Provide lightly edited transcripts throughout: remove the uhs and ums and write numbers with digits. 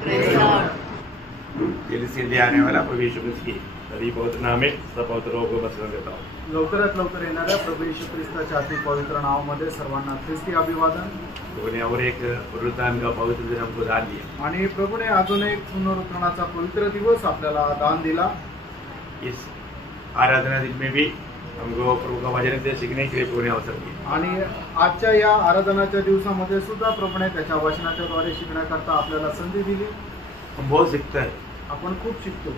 दिल से आने वाला प्रभु यीशु ख्रिस्त की तरी पवित्र नाम में सब पवित्रों को बसवन देता हूँ। लवकरात लवकर येणाऱ्या प्रभू येशू ख्रिस्ताच्या अति पवित्र नावामध्ये सर्वांना ख्रिस्ती अभिवादन। प्रभु ने और एक पुनरुत्थान का पवित्र दिन हमको दान दिया आणि प्रभूने अजून एक पुनरुत्थानाचा पवित्र दिवस आपल्याला दान दिला। इस आराधना दिन में भी हमको प्रभु का वचन से सीखने के लिए प्रभु ने अवसर दिया आणि आजच्या या आराधनाच्या दिवसामध्ये सुद्धा प्रभूने त्याच्या वचनाच्या द्वारे शिकण्याकरता आपल्याला संधी दिली। हम बहुत सीखते हैं, आपण खूप शिकतो,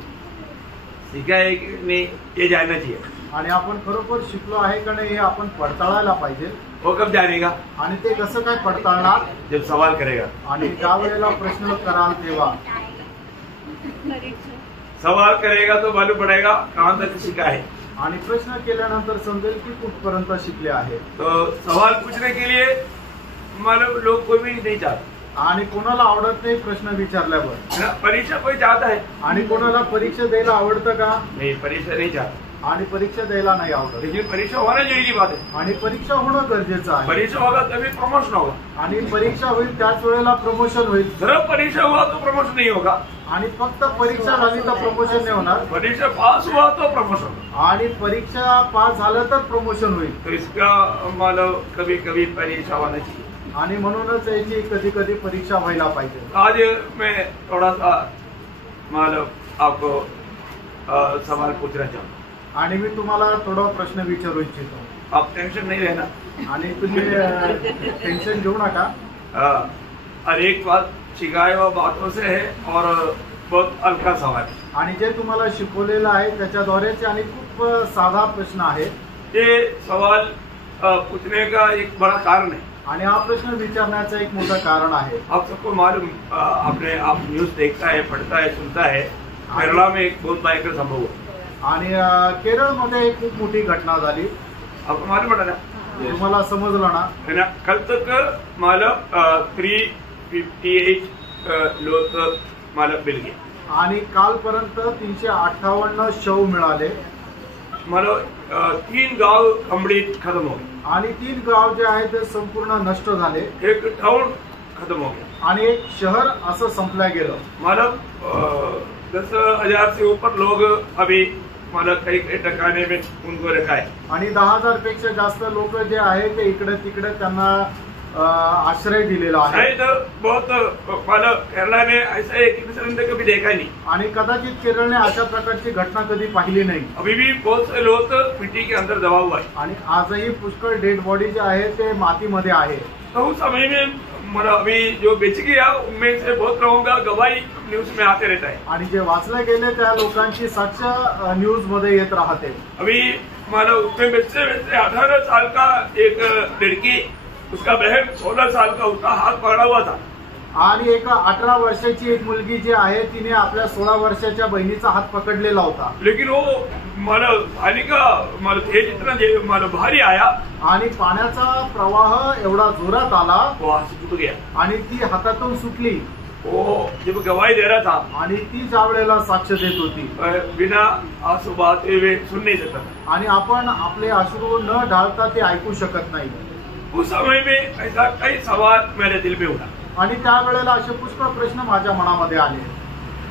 सीखा है कि नहीं ये जानना चाहिए आणि आपण खरोखर शिकलो आहे का नाही हे आपण पडताळायला पाहिजे। वो कब जानेगा? आणि ते कसं काय पडताळणार? जब सवाल करेगा। आणि ज्या वेळेला प्रश्न कराल तेव्हा सवाल करेगा तो मालूम पड़ेगा कहाँ तक सीखा है। आणि प्रश्न केल्यानंतर समजेल की कुठपर्यंत शिकले आहे। तो सवाल पूछने के लिए मालूम लोग कोई भी नहीं चाहते, आणि कोणाला आवडत नाही प्रश्न विचारल्यावर। परीक्षा कोई चाहता है आणि कोणाला परीक्षा द्यायला आवडतं का? नहीं, परीक्षा नहीं चाहता। आणि परीक्षा द्यायला नाही आवडत, लेकिन परीक्षा होना जरूरी बात है। आणि परीक्षा होणं गरजेचं आहे। परीक्षा होगा तभी प्रमोशन होगा, आणि परीक्षा होईल त्याच वेळेला प्रमोशन होईल। सिर्फ परीक्षा हुआ तो प्रमोशन नहीं होगा, आणि फक्त परीक्षा झाली तर प्रमोशन नाही होणार। परीक्षा पास हुआ तो प्रमोशन होगा, आणि परीक्षा पास झालं तर प्रमोशन होईल। तो इसका मानो कभी कभी परीक्षा होना चाहिए। आणि म्हणूनच याची कधी कधी परीक्षा व्हायला पाहिजे। आज मैं थोड़ा सा मानो आपको सवाल पूछना चाहूँ, आणि मी तुम्हाला थोडा प्रश्न विचारू इच्छितो। आप टेंशन नहीं रहना, आणि तुम्ही टेन्शन घेऊ नका। हर एक बात सिखाए हुआ बातों से है और बहुत हल्का सवाल है। आणि जे तुम्हाला शिकवलेलं आहे त्याच्याद्वारेच आणि खूप साधा प्रश्न आहे। ये सवाल पूछने का एक बड़ा कारण है, आणि हा प्रश्न विचारण्याचं एक मोठं कारण आहे। आप सबको मालूम, आपने आप न्यूज देखता है, पढ़ता है, सुनता है, केरला में एक बहुत भयंकर संभव हुआ। आणि केरळमध्ये एक खूप मोठी घटना झाली। आपको मालूम पड़ा ना? तुम्हाला समजलं ना? है ना? कल तक मालूम 358 लोग मालूम मिल गए, आणि कालपर्यंत 358 शव मिळाले। मालूम 3 गांव कंप्लीट खत्म हो गए, आणि 3 गाव जे आहेत ते संपूर्ण नष्ट झाले। एक टाउन खत्म हो गया, आणि एक शहर असं संपल्या गेलं। मालूम 10,000 से ऊपर लोग अभी मालूम कई कई ठिकाने में उनको रखा है। आणि 10,000 पेक्षा जास्त लोक जे आहेत ते इकडे तिकडे त्यांना आश्रय दिलेला आहे। शायद बहुत मालूम केरला ने ऐसा एक इंसिडेंट कभी देखा नहीं, आणि कदाचित केरळने अशा प्रकारची घटना कधी पाहिली नाही। अभी भी बहुत से लोग मिट्टी के अंदर दबा हुआ है, आणि आजही पुष्कळ डेड बॉडी जे आहे ते मातीमध्ये आहे। तो उस समय में मतलब अभी जो बेच गया उनमें से बहुत लोगों का गवाही न्यूज में आते रहता है। आणि जे वाचले गेले त्या लोकांची साक्ष न्यूज मध्ये येत राहते। अभी मतलब उसमें बेचते बेचते 18 साल का एक लड़की, उसका बहन 16 साल का, उसका हाथ पकड़ा हुआ था। आणि एक 18 वर्षाची एक मुलगी जी आहे तिने आपल्या 16 वर्षाच्या बहिणीचा हात पकडलेला होता। लेकिन वो मतलब पानी का मतलब तेज इतना मतलब भारी आया, आणि पाण्याचा प्रवाह एवढा जोरात आला, वो हाथ से टूट गया। आणि ती हातातून सुटली। वो जब गवाही दे रहा था, आणि ती ज्या वेळेला साक्ष देत होती, बिना आंसू बहाते हुए सुन नहीं सकता था। आणि आपण आपले अश्रू न ढाळता ते ऐकू शकत नाही। उस समय में ऐसा कई सवाल मेरे दिल में उठा, आणि त्या वेळेला असे पुष्कळ प्रश्न माझ्या मनामध्ये आले।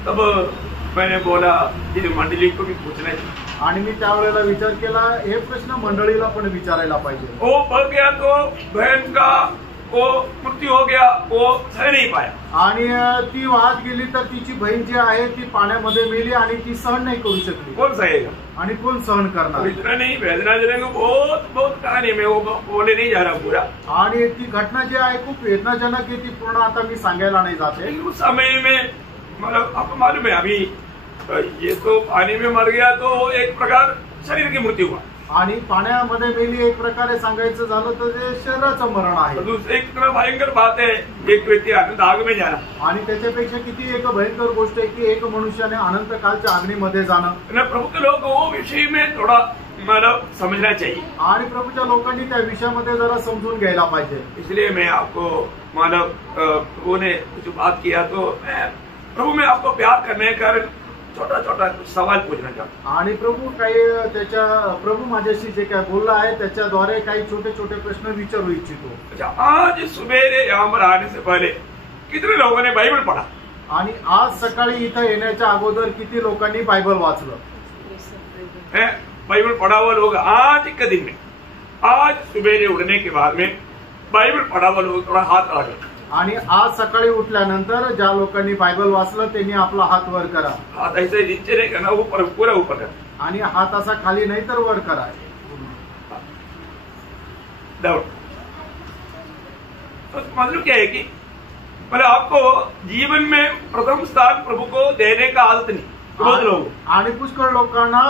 तब मैंने बोला ये मंडली को भी पूछना चाहिए। आणि मी त्यावेळेला विचार केला हे प्रश्न मंडळीला पण विचारायला पाहिजे। वो बढ़ गया तो बहन का वो मृत्यू हो गया, वो सह नहीं पाया। आणि ती वाहत गेली तर तिची बहीण जी आहे ती पाण्यामध्ये मेली, आणि ती सहन नाही करू शकली। कौन सहेगा? आणि कोण सहन करणार? इतना नहीं, वेदना जनेगा बहुत बहुत कहानी में वो बोले नहीं जा रहा पूरा। आणि ती घटना जी आहे खूप वेदनाजनक आहे, ती पूर्ण आता मी सांगायला नाही जाते। उस समय में मतलब आपको मालूम है अभी ये तो पानी में मर गया तो एक प्रकार शरीर की मृत्यु हुआ, आणि पाण्यामध्ये मेली एक प्रकारे सांगायचं झालं तर ते शरीराचं मरण आहे। तो दूसरी कितना भयंकर बात है, एक व्यक्ति अनंत आग में जाना। आणि त्याच्यापेक्षा किती एक भयंकर गोष्ट आहे की एक मनुष्याने अनंत कालच्या अग्नीमध्ये जाणं। प्रभु के लोग वो विषय में थोड़ा मतलब समझना चाहिए, आणि प्रभूच्या लोकांनी त्या विषयामध्ये जरा समजून घ्यायला पाहिजे। इसलिए मैं आपको मानव प्रभु ने कुछ बात किया तो मैं प्रभु में आपको प्यार करने का छोटा छोटा सवाल पूछना चाहता हूँ। आणि प्रभू माझ्याशी जे काय बोलला आहे त्याच्याद्वारे काही छोटे छोटे प्रश्न विचारू इच्छितो। अच्छा, आज सुबेरे यहाँ पर आने से पहले कितने लोगों ने बाइबल पढ़ा? आणि आज सकाळी इथं येण्याच्या अगोदर किती लोकांनी बायबल वाचलं? बाइबल पढ़ा हुआ लोग आज के दिन में, आज सुबह उठने के बाद में बाइबल पढ़ा हुआ लोग थोड़ा हाथ खड़ा करें। आणि आज सकाळी उठल्यानंतर ज्या लोकांनी बायबल वाचलं त्यांनी आपला हात वर करा। हाथ ऐसे नीचे नहीं करना, ऊपर पूरा ऊपर करना, आणि हात असा खाली नाही तर वर करा। तो मतलब क्या है कि मतलब आपको जीवन में प्रथम स्थान प्रभु को देने का आदत नहीं, बहुत लोग आणि पुष्कळ लोकांना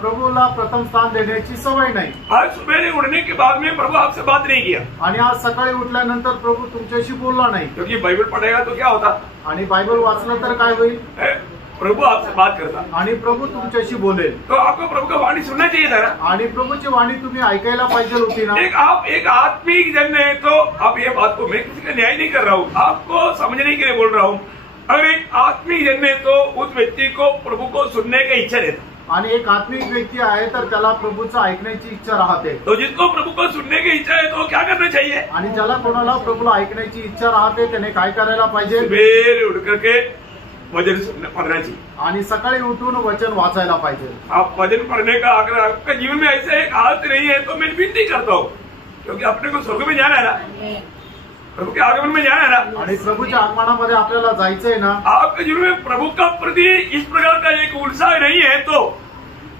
प्रभूला प्रथम स्थान देण्याची सवय नाही। आज सुबह उठने के बाद में प्रभु आपसे बात नहीं किया, आणि आज सकाळी उठल्यानंतर प्रभू तुमच्याशी बोलला नाही, क्योंकि बाइबल पढ़ेगा तो क्या होता, आणि बायबल वाचलं तर काय होईल? प्रभु आपसे बात करता, आणि प्रभू तुमच्याशी बोलेल। तो आपको प्रभु का वाणी सुनना चाहिए था ना, आणि प्रभूची वाणी तुम्ही ऐकायला पाहिजे होती ना। आप एक आत्मिक जन है, तो आप ये बात को, मैं किसी का न्याय नहीं कर रहा हूँ, आपको समझने के लिए बोल रहा हूँ। अगर एक आत्मिक जन है तो उस व्यक्ति को प्रभु को सुनने की इच्छा रहती, आणि एक आत्मिक व्यक्ती आहे तर त्याला प्रभूचं ऐकण्याची इच्छा राहते। तो जिसको प्रभु को सुनने की इच्छा है तो क्या करना चाहिए? आणि ज्याला कोणाला प्रभूला ऐकण्याची इच्छा राहते त्याने काय करायला पाहिजे? सुबह उठ करके वचन पढ़ना चाहिए, आणि सकाळी उठून वचन वाचायला पाहिजे। आप वचन पढ़ने का अगर आपके जीवन में ऐसे एक हालत नहीं है तो मैं विनती करता हूँ, क्योंकि अपने को स्वर्ग में जाना है ना, प्रभु के आगमन में जाना है ना, आणि प्रभूच्या आगमनामध्ये आपल्याला जायचंय ना। आपके जीवन में प्रभु का प्रति इस प्रकार का एक उत्साह नहीं है तो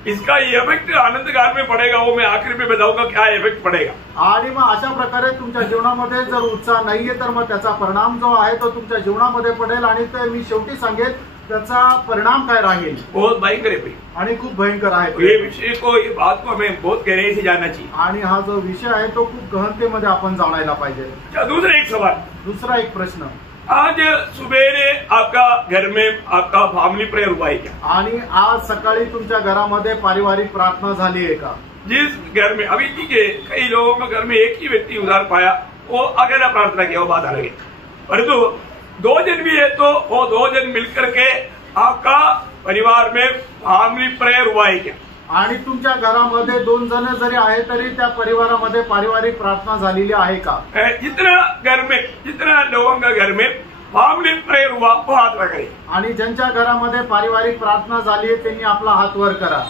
इसका इफेक्ट आनंद काल में पड़ेगा, वो मैं आखिर में बताऊंगा क्या इफेक्ट पड़ेगा। आणि मग अशा प्रकारे तुमच्या जीवनामध्ये जर उत्साह नाहीये तर मग त्याचा परिणाम जो आहे तो तुमच्या जीवनामध्ये पडेल, आणि ते मी शेवटी सांगेन त्याचा परिणाम काय राहील, बहुत भयंकर है, आणि खूप भयंकर आहे। ये विषय को, ये बात को हमें बहुत गहराई से जानना चाहिए, आणि हा जो विषय आहे तो खूप गहनतेमध्ये आपण जाणायला पाहिजे। अच्छा, दूसरा एक सवाल, दुसरा एक प्रश्न, आज सुबेरे आपका घर में आपका फैमिली प्रेयर हुआ है क्या? आणि आज सकाळी तुमच्या घरामध्ये पारिवारिक प्रार्थना झाली आहे का? जिस घर में अभी ठीक है, कई लोगों के घर में एक ही व्यक्ति उधार पाया, वो अकेला प्रार्थना किया, वो बात अलग है, परंतु दो जन भी है तो वो दो जन मिलकर के आपका परिवार में फैमिली प्रेयर हुआ है क्या? आणि तुमच्या घरामध्ये दोन जण जरी आहे तरी त्या परिवारामध्ये पारिवारिक प्रार्थना झालेली आहे का? जितना घर में, जितना लोगों का घर में फैमिली प्रेयर हुआ वो हाथ रखे, आणि ज्यांच्या घरामध्ये पारिवारिक प्रार्थना झाली आहे त्यांनी आपला हात वर करा।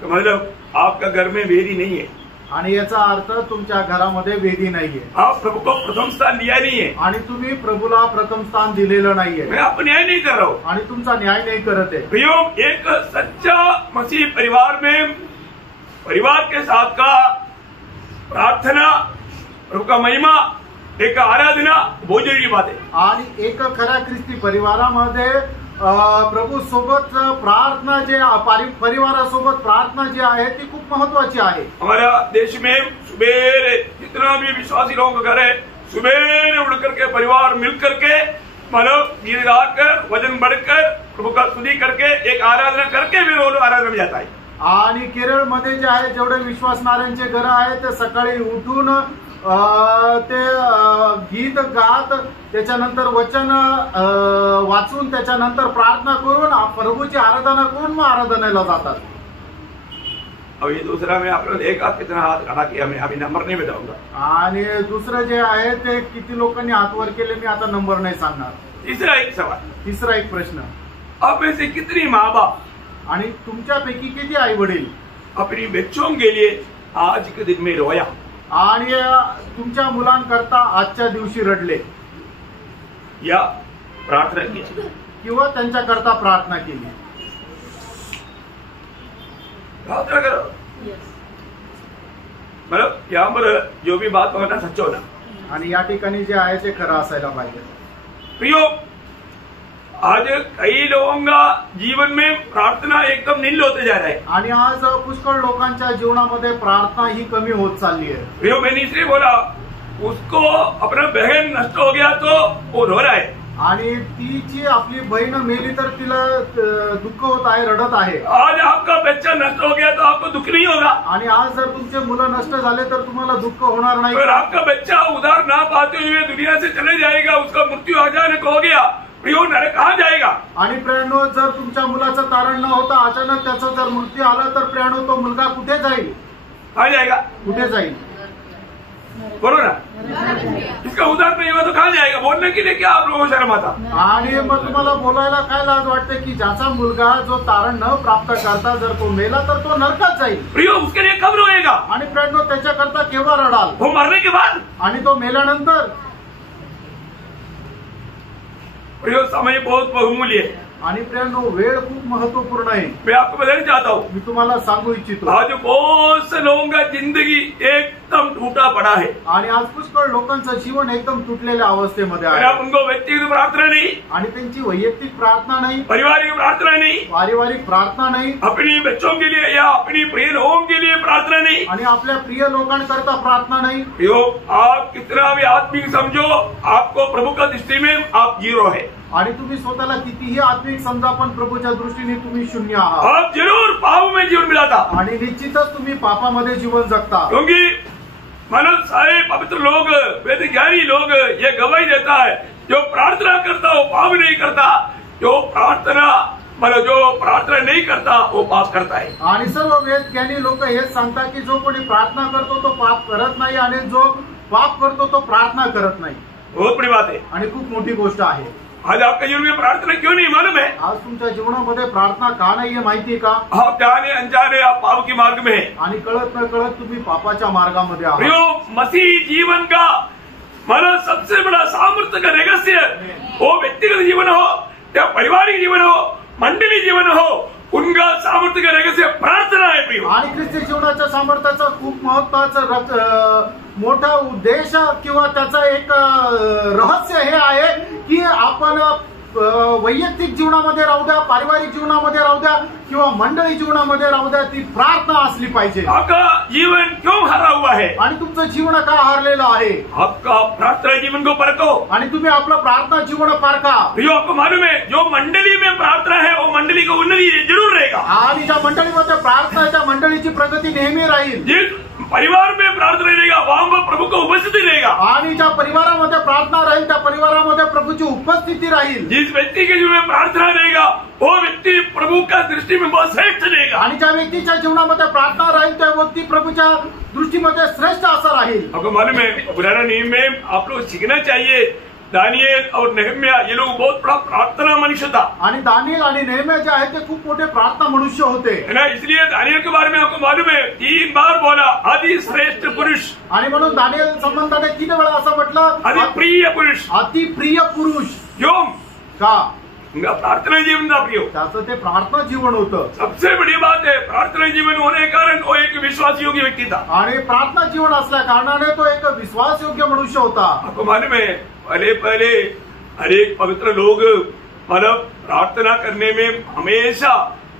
तो मतलब आपका घर में वेदी नहीं है, आणि याचा अर्थ तुमच्या घरामध्ये वेदी नाहीये, आप प्रभु को प्रथम स्थान दिया नहीं है, आणि तुम्ही प्रभूला प्रथम स्थान दिलेलं नाहीये। मैं आपको न्याय नहीं कर रहा हूँ, आणि तुमचा न्याय नाही करत आहे। प्रियो, एक सच्चा मसीह परिवार में परिवार के साथ का प्रार्थना, प्रभु का महिमा, एक आराधना बहुत जरूरी बात है। आणि एक खऱ्या ख्रिस्ती परिवारामध्ये प्रभू सोबत प्रार्थना जे परिवारासोबत प्रार्थना जी आहे ती खूप महत्वाची आहे। हमारा देश में सुबह जितना भी विश्वासी लोगों का घर है, सुबह उठ करके परिवार मिल करके मतलब गीत गाकर वजन बढ़कर प्रभु का स्तुति करके एक आराधना करके भी रोज आराधना में जाता है। आणि केरळमध्ये जे आहे जेवढे विश्वासणाऱ्यांचे घर आहे ते सकाळी उठून ते गीत गात त्याच्यानंतर वचन वाचून त्याच्यानंतर प्रार्थना करून प्रभूची आराधना करून मग आराधनेला जातात। अब ये दूसरा में आप लोग देखा कितना हाथ खड़ा किया, मैं अभी नंबर नहीं बताऊंगा। आणि दुसरं जे आहे ते किती लोकांनी हात वर केले मी आता नंबर नाही सांगणार। तीसरा एक सवाल, तिसरा एक प्रश्न, आप में से कितनी माँ बाप आणि तुमच्यापैकी किती आई वडील अपनी बच्चों के लिए आज के दिन में रोया आणि तुमच्या मुलांकरता आजच्या दिवशी रडले या प्रार्थना की किंवा त्यांच्याकरता प्रार्थना केली? प्रार्थना करो, मतलब यहाँ पर जो भी बात होना सच होना, आणि या ठिकाणी जे आहे ते खरं असायला पाहिजे। प्रियो, आज कई लोगों का जीवन में प्रार्थना एकदम नील होते जा रहा है, आणि आज पुष्कळ लोकांच्या जीवनामध्ये प्रार्थना ही कमी होत चालली आहे। प्रियो, मैंने इसलिए बोला, उसको अपना बहन नष्ट हो गया तो वो रो रहा है, आणि तिची आपली बहीण मेली तर तिला दुःख होत आहे, रडत आहे। आज आपका बच्चा नष्ट हो गया तो आपको दुख नहीं होगा, आणि आज जर तुमचे मुलं नष्ट झाले तर तुम्हाला दुःख होणार नाही। अगर आपका बच्चा उधार ना पाते हुए दुनिया से चले जाएगा, उसका मृत्यू अचानक हो गया, प्रियो नरक कहाँ जाएगा? आणि प्रियानो, जर तुमच्या मुलाचं तारण न होता अचानक त्याचा जर मृत्यू आला तर प्रियानो तो मुलगा कुठे जाईल? कहाँ जाएगा? कुठे जाईल? बोलो ना, इसका उदाहरण नहीं हुआ तो कहाँ जाएगा? बोलने के लिए क्या आप लोगों को शर्म आता? आणि मग तुम्हाला बोलायला काय लाज वाटते की ज्याचा मुलगा जो तारण न प्राप्त करता जर तो मेला तर तो नरकात जाईल. प्रियो, उसके लिए कब रोएगा? आणि फ्रेंडनो त्याच्याकरता केव्हा रडाल? वो मरने के बाद. आणि तो मेल्यानंतर. प्रियो, समय बहुत बहुमूल्य है आणि फ्रेंडनो वेळ खूप महत्वपूर्ण आहे. मैं आपको बताना चाहता हूँ, मी तुम्हाला सांगू इच्छितो आज बहुत से लोगों का जिंदगी एकदम टूटा पड़ा है आणि आज पुष्कळ लोकांचं जीवन एकदम तुटलेल्या अवस्थेमध्ये और आहे. आप उनको व्यक्तिगत प्रार्थना नहीं, आणि त्यांची वैयक्तिक प्रार्थना नाही, पारिवारिक प्रार्थना नहीं, पारिवारिक प्रार्थना नाही, अपनी बच्चों के लिए या अपनी प्रिय लोगों के लिए प्रार्थना नहीं. आणि आपल्या प्रिय लोकांकरता प्रार्थना नाही. प्रियो, आप कितना भी आत्मिक समझो, आपको प्रभु का दृष्टि में आप जीरो है. आणि तुम्ही स्वतःला कितीही आत्मिक समजा पण प्रभूच्या दृष्टीने तुम्ही शून्य आहात. आप जरूर पाप में जीवन मिलाता, आणि निश्चितच तुम्ही पापामध्ये जीवन जगता. क्योंकि मतलब सारे पवित्र लोग, वेद ज्ञानी लोग ये गवाही देता है, जो प्रार्थना करता वो पाप नहीं करता, जो प्रार्थना मतलब जो प्रार्थना नहीं करता वो पाप करता है. आणि सर्व वेद ज्ञानी लोक हेच सांगतात की जो कोणी प्रार्थना करतो तो पाप करत नाही आणि जो पाप करतो तो प्रार्थना करत नाही. बहुत बड़ी बात है. आणि खूप मोठी गोष्ट आहे. आज आपके जीवन में प्रार्थना क्यों नहीं मालूम है? आज तुमच्या जीवनामध्ये प्रार्थना का नाहीये माहितीये का? आप जाने अनजाने आप पाप के मार्ग में है. आणि कळत न कळत तुम्ही पापाच्या मार्गामध्ये आहात. प्रियो, मसीह जीवन का मतलब सबसे बड़ा सामर्थ्य का रहस्य, वो व्यक्तिगत जीवन हो या पारिवारिक जीवन हो, मंडली जीवन हो, उनका सामर्थ्य का रहस्य प्रार्थना है. प्रियो, आणि ख्रिस्ती जीवनाच्या सामर्थ्याचा खूप महत्वाचा मोठा उद्देश किंवा त्याचा एक रहस्य हे आहे की आपण वैयक्तिक जीवनामध्ये राहू द्या, पारिवारिक जीवनामध्ये राहू द्या किंवा मंडळी जीवनामध्ये राहू द्या, ती प्रार्थना असली पाहिजे. आपका जीवन क्यों हारा हुआ है? आणि तुमचं जीवन का हारलेलं आहे? आपका प्रार्थना जीवन को परखो आणि तुम्ही आपलं प्रार्थना जीवन पारखा. प्रियो, आपको मालूम है जो मंडली में प्रार्थना है वो मंडली को उन्नति जरूर रहेगा. आणि ज्या मंडळीमध्ये प्रार्थना आहे त्या मंडळीची प्रगती नेहमी राहील. जिस परिवार में प्रार्थना रहेगा वहां पर प्रभु का उपस्थिति रहेगा. आणि ज्या परिवारामध्ये प्रार्थना राहील त्या परिवारामध्ये प्रभूची उपस्थिती राहील. जिस व्यक्ति के जीवन में प्रार्थना रहेगा वो व्यक्ति प्रभु का दृष्टि में बहुत श्रेष्ठ रहेगा. आणि ज्या व्यक्तीच्या जीवनामध्ये प्रार्थना राहील त्या व्यक्ती प्रभूच्या दृष्टीमध्ये श्रेष्ठ असा राहील. आपको मालूम है पुराना नियम में आप लोग सीखना चाहिए, दानिएल और नेहम्या ये लोग बहुत बड़ा प्रार्थना मनुष्य था. आणि दानिएल आणि नेहम्या जे आहेत ते खूप मोठे प्रार्थना मनुष्य होते. है ना, इसलिए दानिएल के बारे में आपको मालूम है 3 बार बोला अति श्रेष्ठ पुरुष. आणि म्हणून दानिएल संबंधाने 3 वेळा असं म्हटलं अति प्रिय पुरुष. अति प्रिय पुरुष. क्यों? का? उनका प्रार्थना जीवन था. प्रियो, त्याचं ते प्रार्थना जीवन होतं. सबसे बड़ी बात है प्रार्थना जीवन होने के कारण वो एक विश्वास योग्य व्यक्ति था. आणि प्रार्थना जीवन असल्या कारणाने तो एक विश्वासयोग्य मनुष्य होता. आपको मालूम है पहले अनेक पवित्र लोग मतलब प्रार्थना करने में हमेशा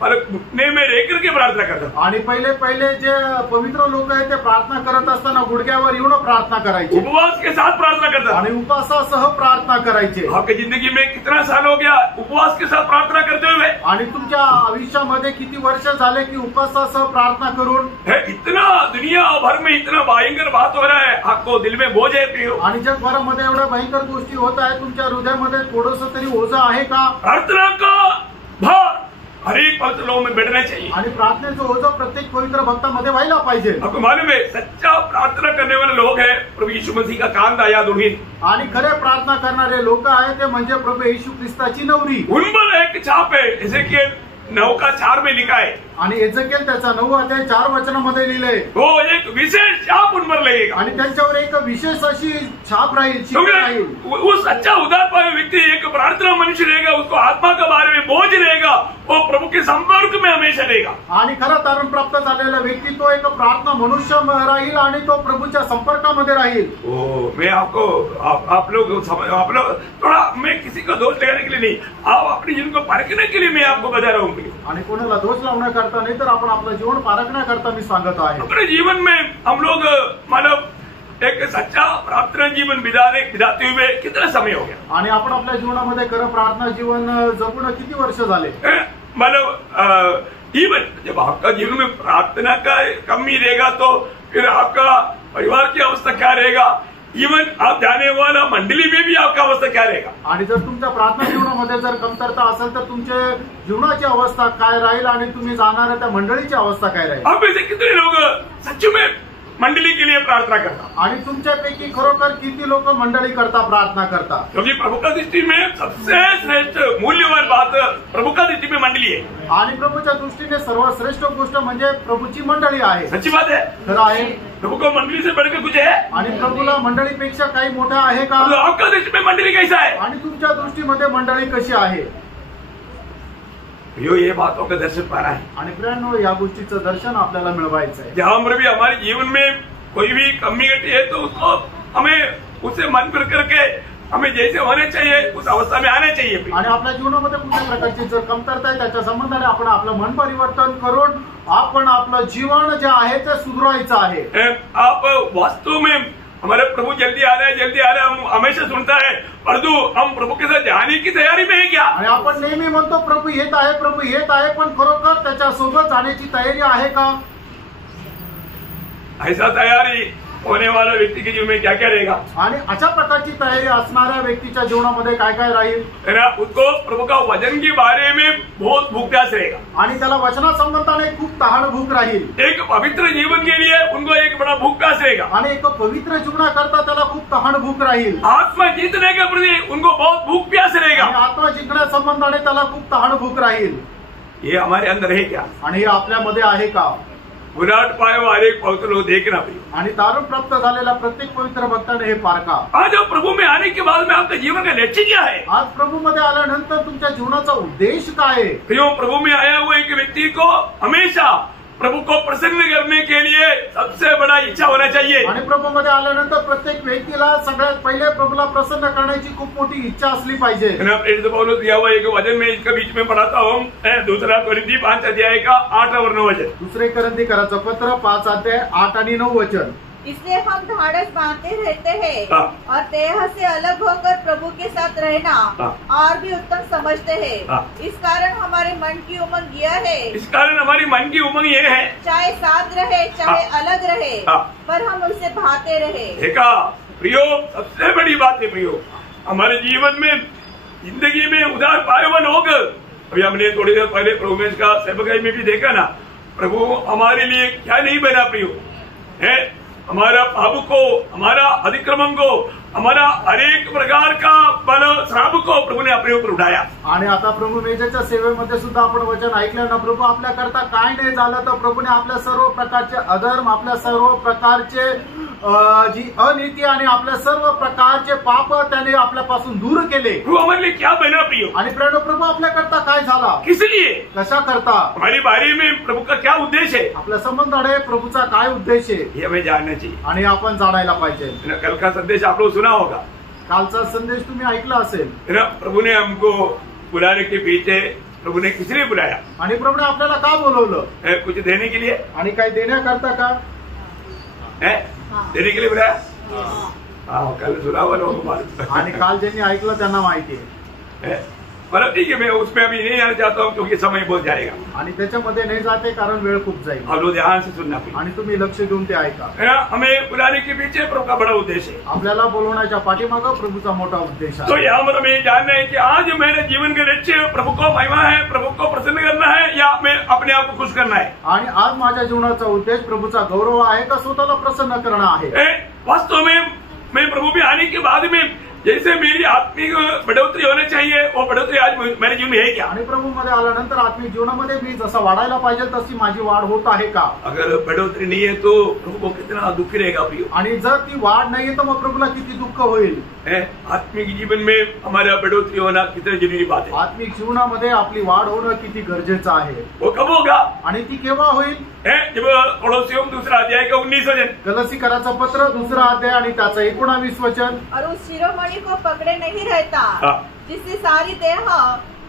मतलब घुटने में रह करके प्रार्थना करतात. आणि पहिले जे पवित्र लोक आहेत ते प्रार्थना करत असताना गुडघ्यावर येऊन प्रार्थना करायचे. उपवास के साथ प्रार्थना करतात. आणि उपवासासह प्रार्थना करायचे. आपकी जिंदगी में कितना साल हो गया उपवास के साथ प्रार्थना करते हुए? आणि तुमच्या आयुष्यामध्ये किती वर्ष झाले की उपवासासह प्रार्थना करून? इतना दुनिया भर में इतना भयंकर बात हो रहा है, आपको दिल में बोझ है प्रियो? आणि जगभरामध्ये एवढ्या भयंकर गोष्टी होत आहेत, तुमच्या हृदयामध्ये थोडंसं तरी ओझं आहे का? प्रार्थना का भार हर एक पवित्र लोगों में बैठना चाहिए. आणि प्रार्थनेचं ओझं प्रत्येक पवित्र भक्तामध्ये व्हायला पाहिजे. आपको मालूम है सच्चा प्रार्थना करने वाले लोग हैं प्रभु यीशु मसीह का कांदा या दुल्हन. आणि खरे प्रार्थना करणारे लोक आहेत ते म्हणजे प्रभू येशू ख्रिस्ताची नवरी. उन पर एक छाप है जैसे कि 9:4 में लिखा है. आणि एजेकिएल त्याचा 9 अध्याय 4 वचनामध्ये लिहिलंय. वो एक विशेष छाप उन पर लगेगा. आणि त्यांच्यावर एक विशेष अशी छाप राहील, चिन्ह राहील. वो सच्चा उदार पाए व्यक्ति एक प्रार्थना मनुष्य रहेगा, उसको आत्मा के बारे में बोझ रहेगा, वो प्रभु के संपर्क में हमेशा रहेगा. आणि खरा तारण प्राप्त झालेला व्यक्ती तो एक प्रार्थना मनुष्य राहील आणि तो प्रभूच्या संपर्कामध्ये राहील. मैं आपको आप लोग थोड़ा मैं किसी को दोष लगाने के लिए नहीं, आप अपने जीवन को परखने के लिए मैं आपको बता रहा हूँ. आणि कोणाला दोष लावण्याकरता नाही तर आपण आपलं जीवन पारखण्याकरता मी सांगत आहे. अपने जीवन में हम लोग मतलब एक सच्चा प्रार्थना जीवन बिताते हुए कितना समय हो गया? आणि आपण आपल्या जीवनामध्ये खरं प्रार्थना जीवन जगून किती वर्ष झाले? मतलब इवन जब आपका जीवन में प्रार्थना का कमी रहेगा तो फिर आपका परिवार की अवस्था क्या रहेगा? इवन आप जाने वाला मंडली में भी आपका अवस्था क्या रहेगा? आणि जर तुमच्या प्रार्थना जीवनामध्ये जर कमतरता असेल तर तुमच्या जीवनाची अवस्था काय राहील आणि तुम्ही जाणाऱ्या त्या मंडळीची अवस्था काय राहील? आप ऐसे कितने लोग सच में मंडली के लिए प्रार्थना करता। आणि तुमच्यापैकी खरोखर किती लोक मंडळी करता प्रार्थना करता? क्योंकि प्रभु का दृष्टि में सबसे श्रेष्ठ मूल्यवान बात प्रभु का दृष्टि में मंडली है। आणि प्रभूच्या दृष्टीने सर्वश्रेष्ठ गोष्ट म्हणजे प्रभूची मंडळी आहे। सच्ची बात है, खरं आहे। प्रभु को मंडली से बढ़कर कुछ है? आणि प्रभूला मंडळीपेक्षा काही मोठं आहे का? तो आपका दृष्टि में मंडली कैसा है? आणि तुमच्या दृष्टीमध्ये मंडळी कशी आहे? ये बातों का दर्शन पाना है। आणि प्रियांनो, या गोष्टीचं दर्शन आपल्याला मिळवायचं आहे। जहां पर भी हमारे जीवन में कोई भी कमी घटी है तो उसको हमें उससे मन कर करके हमें जैसे होने चाहिए उस अवस्था में आना चाहिए। आणि आपल्या जीवनामध्ये कुठल्या प्रकारची जर कमतरता आहे त्याच्या संबंधाने आपण आपलं मन परिवर्तन करून आपण आपलं जीवन जे आहे ते सुधारायचं आहे। आप वास्तव में हमारे प्रभु जल्दी आ रहे हम हमेशा सुनता है, परंतु हम प्रभु के साथ जाने की तैयारी में है क्या? आणि आपण नेहमी म्हणतो प्रभू येत आहे, पण खरोखर त्याच्या सोबत जाण्याची तयारी आहे का? ऐसा तैयारी होने वाला व्यक्ति के जीवन में क्या क्या रहेगा? आणि अशा प्रकारची तयारी असणाऱ्या व्यक्तीच्या जीवनामध्ये काय काय राहील? उसको प्रभु का वचन के बारे में बहुत भूख प्यास रहेगा आणि त्याला वचना संबंधाने खूप तहान भूक राहील। एक पवित्र जीवन के लिए उनको एक बड़ा भूख प्यास रहेगा आणि एक पवित्र जीवनाकरता त्याला खूप तहान भूक राहील। आत्मा जीतने के प्रति उनको बहुत भूख प्यास रहेगा। आणि आत्मा जिंकण्या संबंधाने त्याला खूप तहान भूक राहील। ये हमारे अंदर है क्या? आणि हे आपल्यामध्ये आहे का? विराट पाए हुआ हर एक पवित्र लोग देखना भी। आणि तारण प्राप्त झालेला प्रत्येक पवित्र भक्ताने हे पारखा। आज प्रभु में आने के बाद में आपका जीवन का लक्ष्य क्या है? आज प्रभु मध्ये आल्यानंतर तुमच्या जीवनाचा उद्देश काय आहे? क्यों प्रभु में आया हुआ एक व्यक्ति को हमेशा प्रभु को प्रसन्न करने के लिए सबसे बड़ा इच्छा होना चाहिए। आणि प्रभु मध्ये आल्यानंतर प्रत्येक व्यक्तीला सगळ्यात पहिले प्रभूला प्रसन्न करण्याची खूप मोठी इच्छा असली पाहिजे। पौलुस दिया हुआ एक वचन में इसका बीच में पढ़ाता हूँ, 2 कोरिन्थी 5 अध्याय का 8 और 9 वचन। 2 कोरिन्थीकराचं पत्र 5 अध्याय 8 आणि 9 वचन। इसलिए हम ढाढ़स बांधते रहते हैं और देह से अलग होकर प्रभु के साथ रहना और भी उत्तम समझते हैं। इस कारण हमारे मन की उमंग यह है, इस कारण हमारी मन की उमंग ये है, चाहे साथ रहे चाहे अलग रहे, पर हम उससे भाते रहे। देखा प्रियो, सबसे बड़ी बात है प्रियो, हमारे जीवन में जिंदगी में उधार पाए हुए लोग, अभी हमने थोड़ी देर पहले प्रभु में का सेवकाई में भी देखा ना, प्रभु हमारे लिए क्या नहीं बना प्रियो है? हमारा पाप को, हमारा अतिक्रमण को, हमारा हरेक प्रकार का बल श्राप को प्रभु ने अपने ऊपर उठाया। आणि आता प्रभू मेजेच्या सेवेमध्ये सुद्धा आपण वचन ऐकलं ना, प्रभू आपल्या करता काय नाही झालं तर प्रभूने आपल्या सर्व प्रकारचे अधर्म, आपल्या सर्व प्रकारचे जी अनीती आणि आपल्या सर्व प्रकारचे पाप त्याने आपल्यापासून दूर केले। प्रभु हमारे लिए क्या बना प्रियो? आणि प्रभू आपल्या करता काय झाला? किस लिए? कशा करता? हमारी बारे में प्रभु का क्या उद्देश्य है? आपल्या संबंधाने प्रभूचा काय उद्देश आहे हे हमें जानना चाहिए आणि आपण जाणायला पाहिजे। कल का संदेश आप लोग सुना होगा, कालचा संदेश तुम्ही ऐकला असेल। प्रभु ने हमको बुलाने के पीछे प्रभु ने किस लिए बुलाया? आणि प्रभूने आपल्याला का बोलवलं? कुछ देने के लिए? आणि काही देण्याकरता का? देने के लिए बुलाया? हाँ, कल सुना हुआ लोगों को मालूम। आणि काल ज्यांनी ऐकलं त्यांना माहिती आहे। मतलब ठीक है, मैं उसमें अभी नहीं आना चाहता हूँ क्योंकि समय बहुत जाएगा आणि त्याच्यामध्ये नाही जाते कारण वेळ खूप जाईल। आप लोग ध्यान से सुनना आणि तुम्ही लक्ष देऊन ते ऐका। हमें बुलाने के पीछे प्रभु का बड़ा उद्देश्य है, आपल्याला बोलवण्याच्या पाठीमागं प्रभूचा मोठा उद्देश आहे। तो यहाँ पर हमें जानना है कि आज मेरे जीवन के लक्ष्य प्रभु को महिमा है, प्रभु को प्रसन्न करना है, या मैं अपने आप को खुश करना है? आणि आज माझ्या जीवनाचा उद्देश प्रभूचा गौरव आहे का स्वतःला प्रसन्न करणं आहे? वास्तव में मैं प्रभु में आने के बाद में जैसे मेरी आत्मिक बढ़ोतरी होनी चाहिए वो बढ़ोतरी आज मेरे जीवन में है क्या? आणि प्रभू मध्ये आल्यानंतर आत्मिक जीवनामध्ये मी जसं वाढायला पाहिजे तशी माझी वाढ होत आहे का? अगर बढ़ोतरी नहीं है तो प्रभु को कितना दुखी रहेगा प्रियो। आणि जर ती वाढ नाही तर मग प्रभूला किती दुःख होईल। आत्मिक जीवन में हमारा बढ़ोतरी होना कितनी जरूरी बात है। आत्मिक जीवनामध्ये आपली वाढ होणं किती गरजेचं आहे। वो कब होगा? आणि ती केव्हा होईल? जब कोलोसियों 2 अध्याय का 19 वचन, गलसीकराचं पत्र 2 अध्याय आणि त्याचं 19 वचन। और उस शिरोमणि को पकड़े नहीं रहता जिससे सारी देह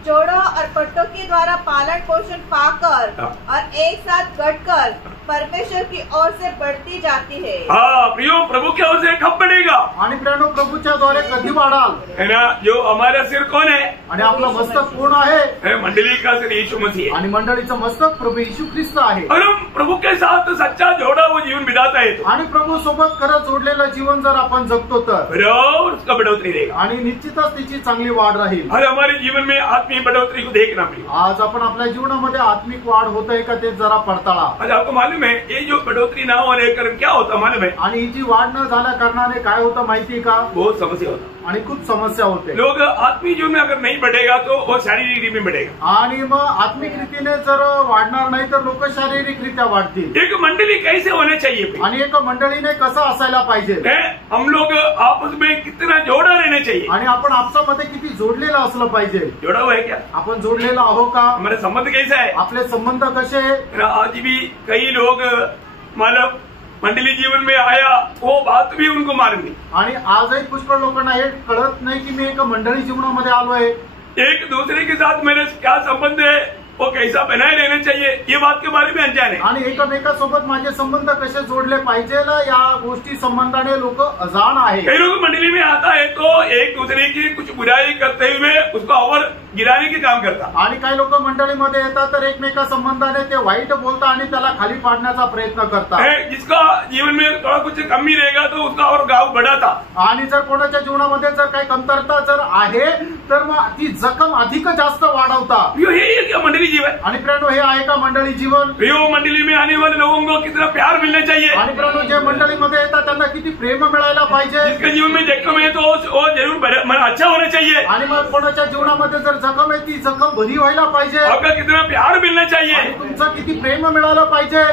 जोड़ों और पट्टों के द्वारा पालन पोषण पाकर और एक साथ गढ़कर परमेश्वर की ओर से बढ़ती जाती है। हाँ प्रियो, प्रभु की ओर से कब बढ़ेगा? आणि प्रियो, प्रभूच्या द्वारे कधी वाढाल? है ना, जो हमारा सिर कौन है? आणि आपलं मस्तक कोण आहे? मंडली का सिर यीशु मसीह है। आणि मंडळीचं मस्तक प्रभू येशू ख्रिस्त आहे। और हम प्रभु के साथ सच्चा जोड़ा वो जीवन बिताता है आणि प्रभू सोबत खरं जोडलेलं जीवन जर आपण जगतो तर बरोबर उसका बढ़ोतरी रहेगा आणि निश्चितच तिची चांगली वाढ राहील। और हमारे जीवन में आत्मिक बढ़ोतरी को देखना प्रिय। आज आपण आपल्या जीवनामध्ये आत्मिक वाढ होतंय का ते जरा पडताळा। आज आपको मालूम है ये जो बढ़ोतरी ना होने के कारण क्या होता मालूम है? आणि हिची वाढ न झाल्या कारणाने काय होतं माहिती का? बहुत समस्या होता आणि खूप समस्या होते। लोग आत्मिक जीवन में अगर नहीं बढ़ेगा तो वो शारीरिक रीति में बढ़ेगा। आणि मग आत्मिक रीतीने जर वाढणार नाही तर लोक शारीरिकरित्या वाढतील। एक मंडली कैसे होने चाहिए? आणि एक मंडळीने कसं असायला पाहिजे? हम लोग आपस में कितना जोड़ा रहना चाहिए? आणि आपण आपसामध्ये किती जोडलेलं असलं पाहिजे? जोड़ा हुआ है क्या? आपण जोडलेला आहो का? हमारे संबंध कैसा है? आपले संबंध कसे? आज भी कई लोग मतलब मंडली जीवन में आया वो बात भी उनको मालूम नहीं। आणि आजही पुष्कळ लोकांना हे कळत नाही की मी एक मंडळी जीवनामध्ये आलोय। एक दूसरे के साथ मेरे क्या संबंध है, वो कैसा बनाए रहना चाहिए, ये बात के बारे में अनजान है। आणि एकमेकांसोबत माझे संबंध कसे जोडले पाहिजे या गोष्टी संबंधाने लोक अजाण आहे। कई लोग मंडली में आता है तो एक दूसरे की कुछ बुराई करते हुए उसको और गिराने के काम करता। आणि काही लोक मंडळीमध्ये येतात तर एकमेका संबंधाने ते वाईट बोलतात आणि त्याला खाली पाडण्याचा प्रयत्न करतात। जिसका जीवन में थोड़ा कुछ कमी रहेगा तो उसका और गाव बढ़ाता। आणि जर कोणाच्या जीवनामध्ये जर काही कमतरता जर आहे तर मग ती जखम अधिक जास्त वाढवता। मंडली जीवन आणि प्रेरणो हे आहे का मंडळी जीवन? मंडली में आने वाले लोगों को कितना प्यार मिलना चाहिए? आणि प्रेरणो जे मंडळीमध्ये येतात त्यांना किती प्रेम मिळायला पाहिजे? जिसके जीवन में जखम है तो वो जरूर मन अच्छा होना चाहिए। आणि मग कोणाच्या जीवनामध्ये जर जखम आहे ती जखम भरी व्हायला पाहिजे। आपका कितना प्यार मिलना चाहिए? आणि तुमचं किती प्रेम मिळालं पाहिजे?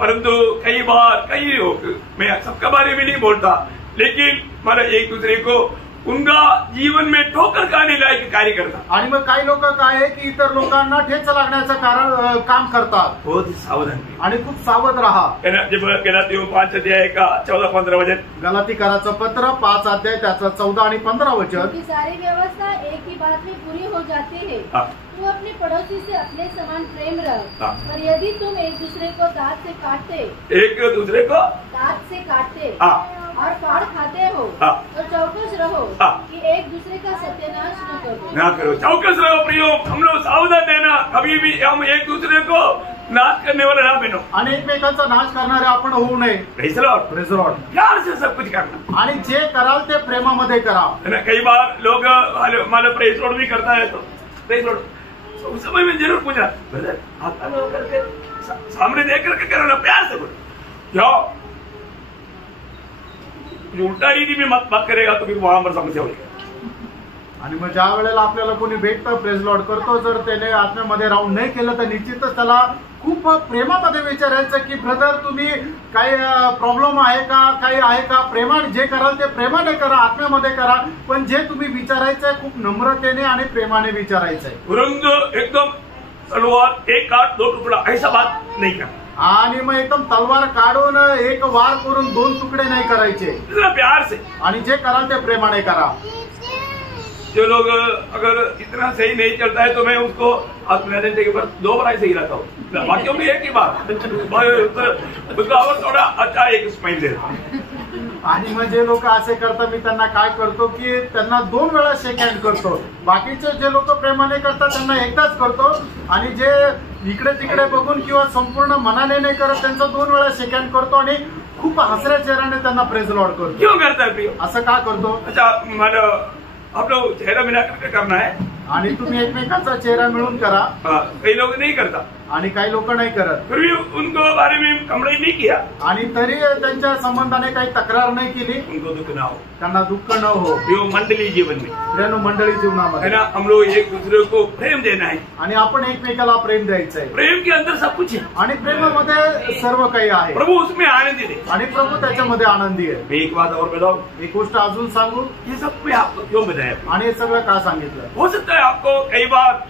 परंतु कई बार कई लोग, मैं सबका बारे में नहीं बोलता, लेकिन हमारा एक दूसरे को उनका जीवन में ठोकर खाने लायक कार्य करता। आणि मग काही लोक काय आहे की इतर लोकांना ठेच लागण्याचं कारण काम करतात। बहुत सावधान आणि खूप सावध राहा। गलातियों 5 अध्याय का 14-15 वचन। गलातीकराचं पत्र 5 अध्याय त्याचं 14 आणि 15 वचन। की सारी व्यवस्था एक ही बात में पूरी हो जाती है, तू अपने पड़ोसी से अपने समान प्रेम रख। पर यदि तुम एक दूसरे को दांत से काटते और फाड़ खाते हो तो चौकस रहो कि एक दूसरे का सत्यानाश न करो। चौकस रहो प्रियो, हम लोग सावधान रहना, कभी भी हम एक दूसरे को नाश करने वाले ना बनो। आणि एकमेकांचा नाश करणारे आपण होऊ नये। Praise Lord. प्यार से सब कुछ करना। आणि जे कराल ते प्रेमामध्ये करा। कई बार लोग हमारा प्रेज लॉर्ड भी करता है तो प्रेज लॉर्ड उस समय में जरूर पूछा, ब्रदर आप करके सामने देख करके करो, प्यार से बोलो। जाओ उल्टा रीति में मत करेगा तो फिर वहां पर समस्या होगी। आणि मग ज्या वेळेला आपल्याला कोणी भेटतं प्रेज लॉर्ड करतो, जर त्याने आत्म्यामध्ये राहून नाही केलं तर निश्चितच त्याला खूप प्रेमामध्ये विचारायचं की ब्रदर तुम्ही काही प्रॉब्लेम आहे का, काही आहे का? प्रेमाने जे कराल ते प्रेमाने करा, आत्म्यामध्ये करा, पण जे तुम्ही विचारायचंय खूप नम्रतेने आणि प्रेमाने विचारायचंय। तुरंत एकदम तलवार एक काट दो टुकड़ा ऐसा बात नहीं करना। आणि मग एकदम तलवार काढून एक वार करून 2 तुकडे नाही करायचे। प्यार से। आणि जे कराल ते प्रेमाने करा। जो लोग अगर इतना सही नहीं चलता है तो मैं उसको आत्मनिर्भर के ऊपर 2 बार ऐसे गिराता हूँ, बाकियों में एक ही बार उसका और थोड़ा अच्छा एक स्माइल देता। आणि मग जे लोक असे करतात मी त्यांना काय करतो की त्यांना 2 वेळा शेक हँड करतो। बाकीचे जे लोक प्रेमाने करतात त्यांना एकदाच करतो, आणि जे इकडे तिकडे बघून किंवा संपूर्ण मनाने नाही करत त्यांचा 2 वेळा शेक हँड करतो आणि खूप हसऱ्या चेहऱ्याने त्यांना प्रेज लॉर्ड करतो। क्यों करता है प्रियो? असं का करतो? अच्छा मला आप लोग चेहरा मिला करके करना है, आणि तुम्ही एकमेकांचा चेहरा मिळून करा। कई लोग नहीं करता, आणि काही लोक नाही करत। फिर भी उनको बारे में कंप्लेंट नहीं किया, आणि तरी त्यांच्या संबंधाने काही तक्रार नाही केली, उनको दुख ना हो, त्यांना दुःख न हो। यो मंडली जीवन में प्रेम मंडळी जीवनामध्ये है ना, हम लोग एक दूसरे को प्रेम देना है, आणि आपण एकमेकाला प्रेम द्यायचं आहे। प्रेम के अंदर सब कुछ है, आणि प्रेमामध्ये सर्व काही आहे। प्रभु उसमें आनंदित है, आणि प्रभू त्याच्यामध्ये आनंदी आहे। मैं एक बात और बताऊं, एक गोष्ट अजून सांगू, ये सब मैं आपको क्यों बताया आणि हे सगळं का सांगितलं? हो सकता है आपको कई बार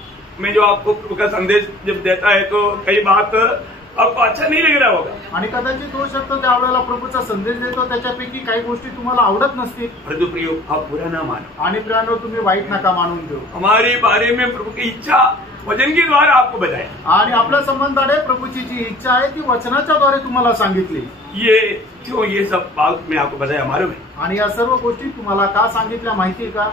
मैं जो आपको प्रभु का संदेश जब देता है तो कई बात आपको अच्छा नहीं लग रहा होगा, आणि कदाचित होऊ शकतो त्यावेळेला प्रभूचा संदेश देतो त्याच्यापैकी काही गोष्टी तुम्हाला आवडत नसतील, परंतु प्रियो आप बुरा ना मानो, आणि प्रियानो तुम्ही वाईट नका मानून घेऊ। हमारे बारे में प्रभु की इच्छा वचन के द्वारा आपको बताया, आणि आपल्या संबंधाने प्रभूची जी इच्छा आहे ती वचनाच्या द्वारे तुम्हाला सांगितली। ये क्यों ये सब बात मैं आपको बताया हमारे में, आणि या सर्व गोष्टी तुम्हाला का सांगितल्या माहिती का?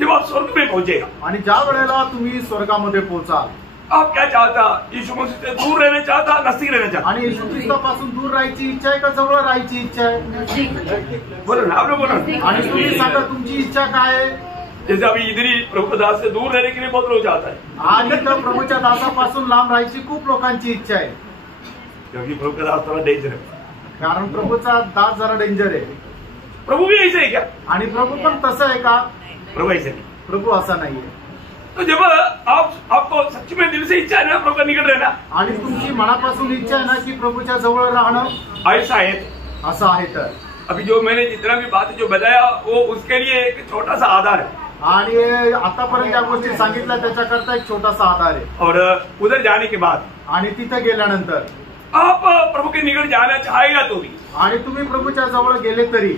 जब आप स्वर्ग में पहुंचेगा, आणि ज्या वेळेला तुम्ही स्वर्गामध्ये पोहोचाल, आप क्या चाहता? यीशु मसीह से दूर रहना चाहता, नजदीक रहना चाहता? आणि येशू ख्रिस्तापासून दूर राहायची इच्छा आहे का जवळ राहायची इच्छा आहे? बोलो ना, आप लोग बोलो ना। आणि तुम्ही सांगा तुमची इच्छा काय आहे? जैसे अभी इधर ही प्रभु के दास से दूर रहने के लिए बहुत लोग चाहता है, आणि तर प्रभूच्या दासापासून लांब राहायची खूप लोकांची इच्छा आहे, क्योंकि प्रभु का दास थोड़ा डेंजर है। कारण प्रभूचा दास जरा डेंजर आहे। प्रभु भी ऐसे है क्या? आणि प्रभू पण तसं आहे का? प्रभु ऐसे नहीं। प्रभू असा नाहीये। तो जब आपको सच में दिल से इच्छा है ना प्रभु का निकट रहना, आणि तुमची मनापासून इच्छा आहे ना की प्रभूच्या जवळ राहणं, ऐसा है। असं आहे तर अभी जो मैंने जितना भी बात जो बताया वो उसके लिए एक छोटा सा आधार है, आणि आतापर्यंत ज्या गोष्टी सांगितल्या त्याच्याकरता एक छोटासा आधार आहे। और उधर जाने के बाद आणि तिथे गेल्यानंतर आप प्रभु के निकट जाना चाहेगा तो भी, आणि तुम्ही प्रभूच्या जवळ गेले तरी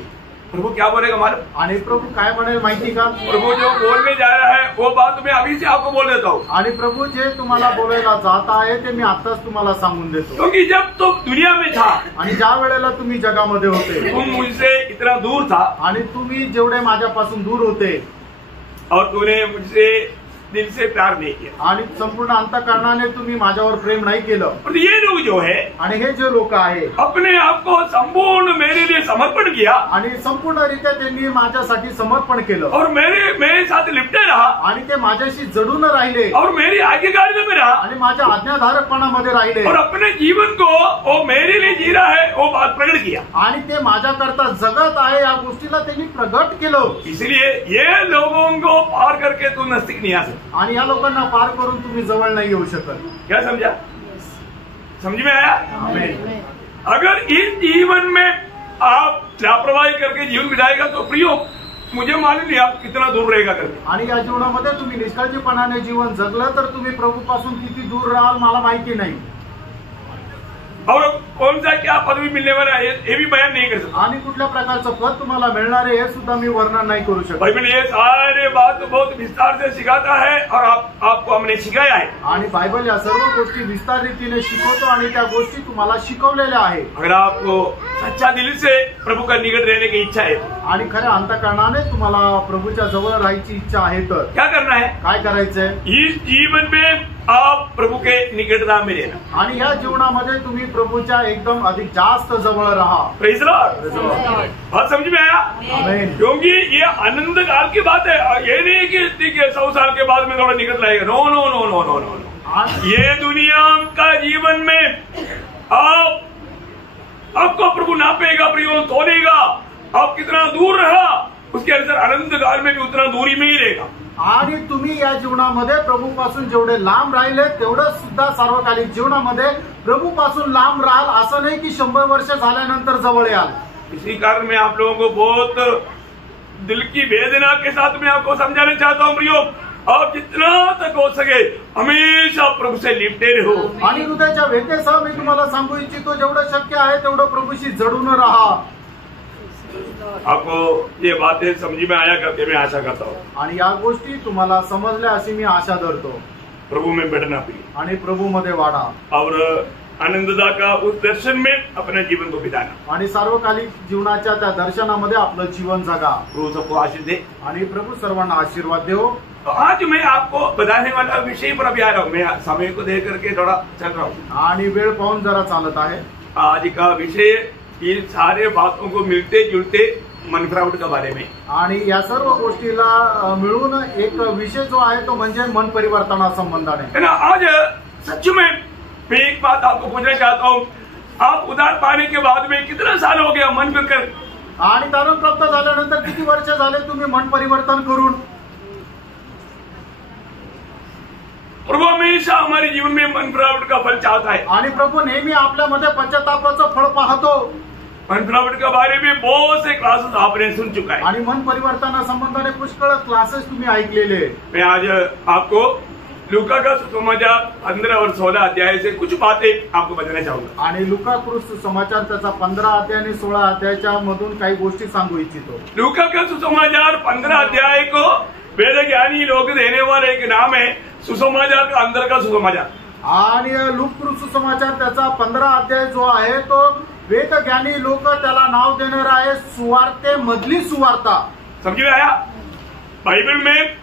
प्रभु क्या बोलेगा मालूम? आणि प्रभू काय म्हणेल माहिती का? प्रभु जो बोलने जा रहा है वो बात मैं अभी से आपको बोल देता हूँ, आणि प्रभू जे तुम्हाला बोलायला जात आहे ते मी आताच तुम्हाला सांगून देतो। क्योंकि जब तुम दुनिया में था, आणि ज्या वेळेला तुम्ही जगामध्ये होते, तुम मुझसे इतना दूर था आणि तुम्ही जेवढे माझ्यापासून दूर होते, और तूने मुझसे दिल से प्यार नहीं किया, आणि संपूर्ण अंतःकरणाने तुम्ही माझ्यावर प्रेम नाही केलं, और ये लोग जो है आणि हे जे लोक आहे अपने आप को संपूर्ण मेरे लिए समर्पण किया, आणि संपूर्णरित्या त्यांनी माझ्यासाठी समर्पण केलं, और मेरे साथ लिपटे रहा, आणि ते माझ्याशी जडून राहिले, और मेरी आज्ञाकारिता में रहा, आणि माझ्या आज्ञाधारकपणामध्ये राहिले, और अपने जीवन को वो मेरे लिए जी रहा है वो बात प्रकट किया, आणि ते माझ्याकरता जगत आहे या गोष्टीला त्यांनी प्रगट केलं। इसलिए ये लोगों को पार करके तू नजदीक नहीं आ सकता। आणि या लोकांना पार करून तुम्ही जवळ नाही येऊ शकत। क्या समझा? समझ में आया? आमेन। अगर इस जीवन में आप लापरवाही करके जीवन बिताएगा तो प्रियो मुझे मालूम नहीं आप कितना दूर रहेगा करके। आणि या जीवनामध्ये तुम्ही निष्काळजीपणाने जीवन जगलं तर तुम्ही प्रभूपासून किती दूर राहाल मला माहिती नाही, और कौन सा क्या पदवी मिलने वाला है ये भी बयान नहीं कर सकता। आणि कुठल्या प्रकारचं पद तुम्हाला मिळणार आहे हे सुद्धा मी वर्णन नाही करू शकत। बाइबल ये सारे बात बहुत विस्तार से सिखाता है और आपको हमने सिखाया है। आणि बायबल या सर्व गोष्टी विस्तार रीतीने शिकवतो आणि त्या गोष्टी तुम्हाला शिकवलेल्या आहे। अगर आपको सच्चा दिल से प्रभु का निकट रहने की इच्छा है आणि खऱ्या अंतःकरणाने तुम्हाला प्रभूच्या जवळ राहायची इच्छा आहे तर क्या करना है? काय करायचंय? इस जीवन में आप प्रभु के निकटता में रहना, आणि या जीवनामध्ये तुम्ही प्रभूच्या एकदम अधिक जास्त जवळ राहा। Praise Lord. बात समझ में आया? आमेन। क्योंकि ये आनंद काल की बात है, ये नहीं कि ठीक है 100 साल के बाद में थोड़ा निकट लाएगा। No no no no no no no, ये दुनिया का जीवन में आपको प्रभु नापेगा, प्रियो तोलेगा, आप कितना दूर रहा उसके अनुसार आनंद काल में भी उतना दूरी में ही रहेगा। आणि तुम्ही या जीवनामध्ये प्रभूपासून जेवढे लांब राहिले तेवढं सुद्धा सार्वकालिक जीवनामध्ये प्रभूपासून लांब राहाल। असं नाही की 100 वर्ष झाल्यानंतर जवळ याल। इसी कारण मैं आप लोगों को बहुत दिल की वेदना के साथ मैं आपको समझाना चाहता हूँ प्रियो, आप जितना तक हो सके हमेशा प्रभु से लिपटे रहो। आणि हृदयाच्या वेदनेसह मी तुम्हाला सांगू इच्छितो जेवढं शक्य आहे तेवढं प्रभूशी जडून राहा। आपको ये बातें समझ में आया करके मैं आशा करता हूँ, आणि या गोष्टी तुम्हाला समजल्या अशी मी आशा धरतो। प्रभु में बैठना प्रिय, आणि प्रभू मध्ये वाढा, और आनंददा का उस दर्शन में अपने जीवन को बिताना, आणि सार्वकालिक जीवनाच्या त्या दर्शनामध्ये आपलं जीवन जगा। प्रभु सबको आशीष दे, आणि प्रभू सर्वांना आशीर्वाद देव। तो आज मैं आपको बताने वाला विषय पर अभी आ रहा हूँ, मैं समय को देख करके थोड़ा चल रहा हूँ। आणि वेळ पाहून जरा चालत आहे। आज का विषय इन सारे बातों को मिलते जुलते मन फ्राउड के बारे में, आणि या सर्व गोष्टीला मिळून एक विषय जो आहे तो म्हणजे मन परिवर्तना संबंधाने है ना। आज सच में मैं एक बात आपको पूछना चाहता हूँ, आप उधार पाने के बाद में कितना साल हो गया मन फिर आणि तारण प्राप्त झाल्यानंतर किती वर्ष झाले तुम्ही मन परिवर्तन करून? प्रभु हमेशा हमारे जीवन में मन फिरावट का फल चाहता है, आणि प्रभू नेहमी आपल्यामध्ये पश्चातापाचं फळ पाहतो। मन फिरावट के बारे में बहुत से क्लासेस आपने सुन चुका है, आणि मन परिवर्तना संबंधाने पुष्कळ क्लासेस तुम्ही ऐकलेले। मैं आज आपको लूका का सुसमाचार 15 और 16 अध्याय से कुछ बातें आपको बताना चाहूंगा। आणि लूका सुसमाचार त्याचा 15 अध्याय आणि 16 अध्यायाच्या मधून काही गोष्टी सांगू इच्छितो। लूका का सुसमाचार 15 अध्याय को वेद ज्ञानी लोग देने वाले एक नाम है सुसमाचार का अंदर का सुसमाचार। आणि लूका सुसमाचार त्याचा 15 अध्याय जो आहे तो वेद ज्ञानी लोक त्याला नाव देणार आहे सुवार्ते मधली सुवार्ता। समझ में आया? बाइबल में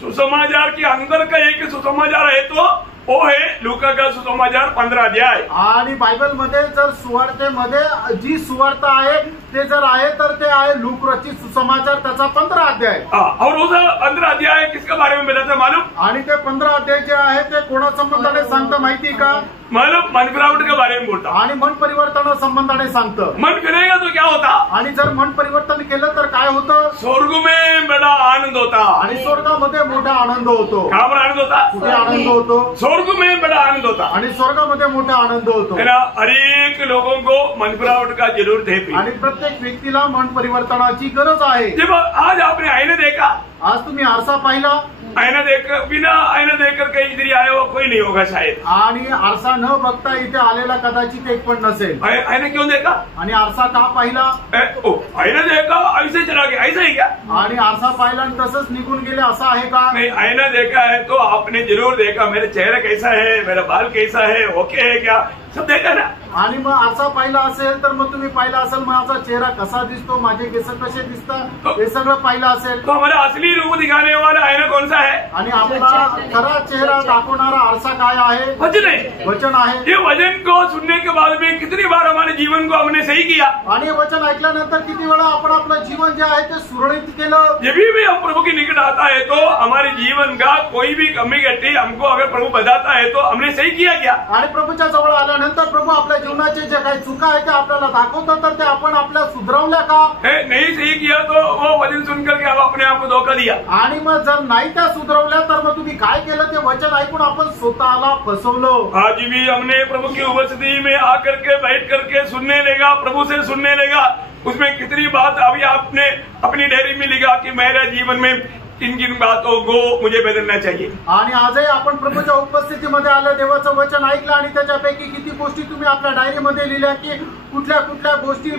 सुसमाचार के अंदर का एक सुसमाचार है तो वो है लूका का सुसमाचार 15 अध्याय। आणि बायबलमध्ये जर सुवार्तेमध्ये जी सुवार्ता आहे ते जर आहे तर ते आहे लूक रचित सुसमाचार त्याचा 15 अध्याय। और उस 15 अध्याय किसके बारे में बताता मालूम? आणि ते 15 अध्याय जे आहे ते कोणा संबंधाने सांगतं माहिती का? मालूम, मन फिरावट के बारे में बोलता। आणि मन परिवर्तन संबंधाने सांगतं। मन फिरेगा तो क्या होता? आणि जर मन परिवर्तन केलं तर काय होतं? स्वर्ग में बड़ा आनंद होता। आणि स्वर्गामध्ये मोठा आनंद होतो। कहाँ पर आनंद होता? कुठे आनंद होतो? स्वर्ग में बड़ा आनंद होता। आणि स्वर्गामध्ये मोठा आनंद होतो। है ना? हर एक लोगों को मन फिरावट का जरूरत है। आणि प्रत्येक व्यक्तीला मन परिवर्तनाची गरज आहे। जब आज आपने आईने देखा, आज तुम्ही आरसा पाहिला, आईना देख बिना आईना देख कर कहीं इधर आए हो कोई नहीं होगा शायद। आणि आरसा न बघता इथे आलेला कदाचित एक पण नसेल। आईने क्यों देखा? आणि आरसा का पाहिला? आईने देखा ऐसे चला गया, ऐसा ही क्या? आणि आरसा पाहिला आणि तसंच निघून गेले असं आहे का? नहीं, आईना देखा है तो आपने जरूर देखा मेरा चेहरा कैसा है, मेरा बाल कैसा है, ओके है क्या, सब देखा ना। आणि मग आरसा पाहिला असेल तर मग तुम्ही पाहिला असेल माझा चेहरा कसा दिसतो, माझे केस कसे दिसतात, हे सगळं पाहिलं असेल। तो हमारा असली रूप दिखाने वाला आईना कौन सा है? आणि आपला खरा चेहरा दाखवणारा आरसा काय आहे? वचन है। वचन आहे। ये वचन को सुनने के बाद में कितनी बार हमारे जीवन को हमने सही किया। आणि वचन ऐकल्यानंतर किती वेळा आपण आपलं जीवन जे आहे ते सुरळीत केलं। जब भी हम प्रभु के निकट आता है तो हमारे जीवन का कोई भी कमी घटी हमको अगर प्रभु बताता है तो हमने सही किया क्या? आणि प्रभूच्या जवळ आल्यानंतर प्रभू आपल्या जीवनाचे जे काही चुका आहे ते आपल्याला दाखवतात तर ते आपण आपल्या सुधरवल्या का? नहीं सही किया तो वो वचन सुनकर के आप अपने आप को धोखा दिया। आणि मग जर नाही त्या सुधरवल्या तर मग तुम्ही काय केलं? ते वचन ऐकून आपण स्वतःला फसवलं। आज भी हमने प्रभु की उपस्थिति में आकर के बैठ करके सुनने लगा, प्रभु से सुनने लगा, उसमें कितनी बात अभी आपने अपनी डायरी में लिखा कि मेरे जीवन में किन किन बातों को मुझे बदलना चाहिए। आणि आजही आपण प्रभूच्या उपस्थितीमध्ये आलं, देवाचं वचन ऐकलं आणि त्याच्यापैकी किती गोष्टी तुम्ही आपल्या डायरीमध्ये लिहिल्या की कुठल्या कुठल्या गोष्टी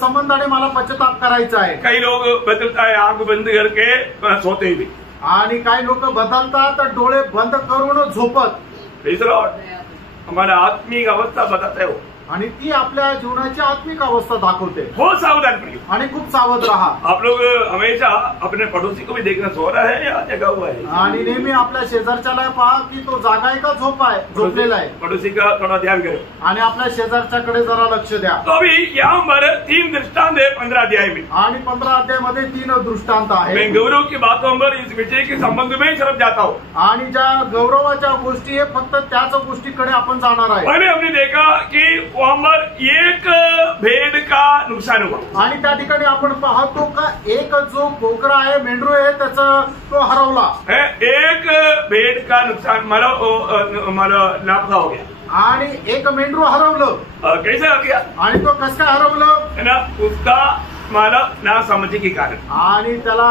संबंधाने मला पश्चाताप करायचा आहे। कई लोग बदलता है आंख बंद करके सोते हुए, आणि काही लोक बदलतात तर डोळे बंद करून झोपत। Praise the Lord. हमारा आत्मिक अवस्था बताता है वो, आणि ती आपल्या जीवनाची आत्मिक अवस्था दाखवते। बहुत सावधान रहिए आणि खूप सावध राहा। आप लोग हमेशा अपने पड़ोसी को भी देखना, सो रहा है या जगा हुआ है। आणि नेहमी आपल्या शेजारच्याला पहा की तो जागा आहे का झोपलेला आहे। पड़ोसी का थोड़ा ध्यान करो आणि आपल्या शेजारच्याकडे जरा लक्ष द्या। तो अभी यहाँ पर 3 दृष्टांत है 15 अध्याय में। आणि 15 अध्यायामध्ये 3 दृष्टांत मैं आहे। गौरव की बातों पर इस विषय के संबंध में सरफ जाता हूँ। आणि ज्या गौरवाच्या गोष्टी आहे फक्त त्याच गोष्टीकडे आपण जाणार आहे। पहले हमने देखा कि वहाँ पर एक भेड़ का नुकसान हुआ। आणि त्या ठिकाणी आपण पाहतो का एक जो कोकरा आहे, मेंढरू आहे, त्याचा तो हरवला। एक भेड़ का नुकसान मला लापता हो गया। आणि एक मेंढरू हरवलं। कैसे हो गया? आणि तो कसं काय हरवलं? है ना, उसका माला ना समझने के कारण, आणि त्याला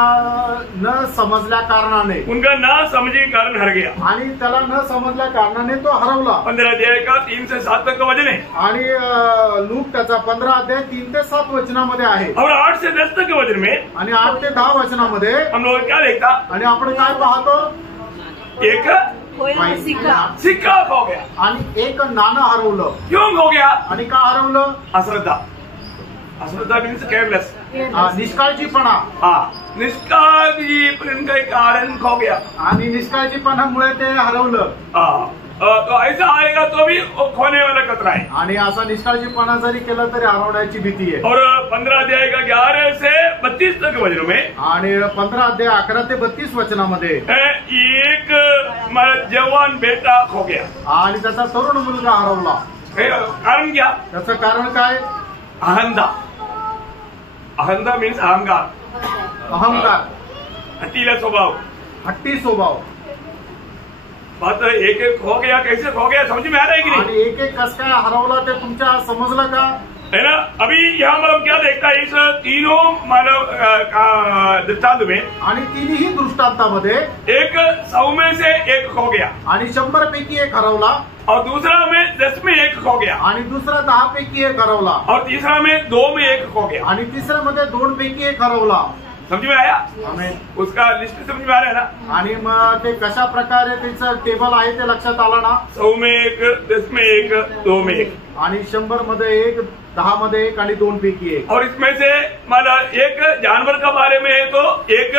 न समजल्या कारणाने, उनका ना समझने के कारण हर गया। आणि त्याला न समजल्या कारणाने तो हरवला। 15 अध्याय का 3 से 7 तक का वचन है। आणि लूक त्याचा 15 अध्याय 3 ते 7 वचनामध्ये आहे। और 8 से 10 तक के वचन में आणि 8 ते 10 वचनामध्ये हम लोग क्या देखता? आणि आपण काय पाहतो? एक सिक्का खो गया। आणि एक नाणं हरवलं। क्यों खो गया? आणि का हरवलं? अश्रद्धा। अश्रद्धा मीन्स केयरलेस, निष्काळजीपणा। निष्काळजीपन के कारण खो गया। आणि निष्काळजीपणामुळे ते हरवलं। तो ऐसा आएगा तो भी खोने वाला खतरा है। आणि असा निष्काळजीपणा जरी केला तरी हरवण्याची भीती आहे। और 15 अध्याय का 11 से 32 तक वचनों में, आणि 15 अध्याय 11 ते 32 वचनामध्ये एक जवान बेटा खो गया। आणि त्याचा तरुण मुलगा हरवला। कारण क्या? त्याचं कारण काय? अहंता। अहंता मीन्स अहंकार, अहंकार, हट्टीला स्वभाव, हट्टी स्वभाव। बात एक एक खो गया, कैसे खो गया समझ में आ रहा है कि नहीं? आणि एक एक कसं काय हरवला ते तुमच्या समजलं का? है ना। अभी यहाँ पर हम क्या देखता है इस तीनों मानव दृष्टांत में, आणि तिन्ही दृष्टांतामध्ये एक 100 में से एक खो गया, आणि 100 पैकी एक हरवला, और दूसरा में 10 में एक खो गया, आणि दुसरा 10 पैकी एक हरवला, और तीसरा में 2 में एक खो गया। आणि तिसऱ्यामध्ये 2 पैकी एक हरवला। समझ में आया? आमेन। उसका लिस्ट समझ में आ रहा है ना? आणि मग ते कशा प्रकारे त्याचं टेबल आहे ते लक्षात आलं ना? 100 में एक, 10 में एक, 2 में एक, आणि 100 मध्ये एक, 10 मध्ये एक, आणि 2 पैकी एक। और इसमें से मतलब एक जानवर के बारे में है तो एक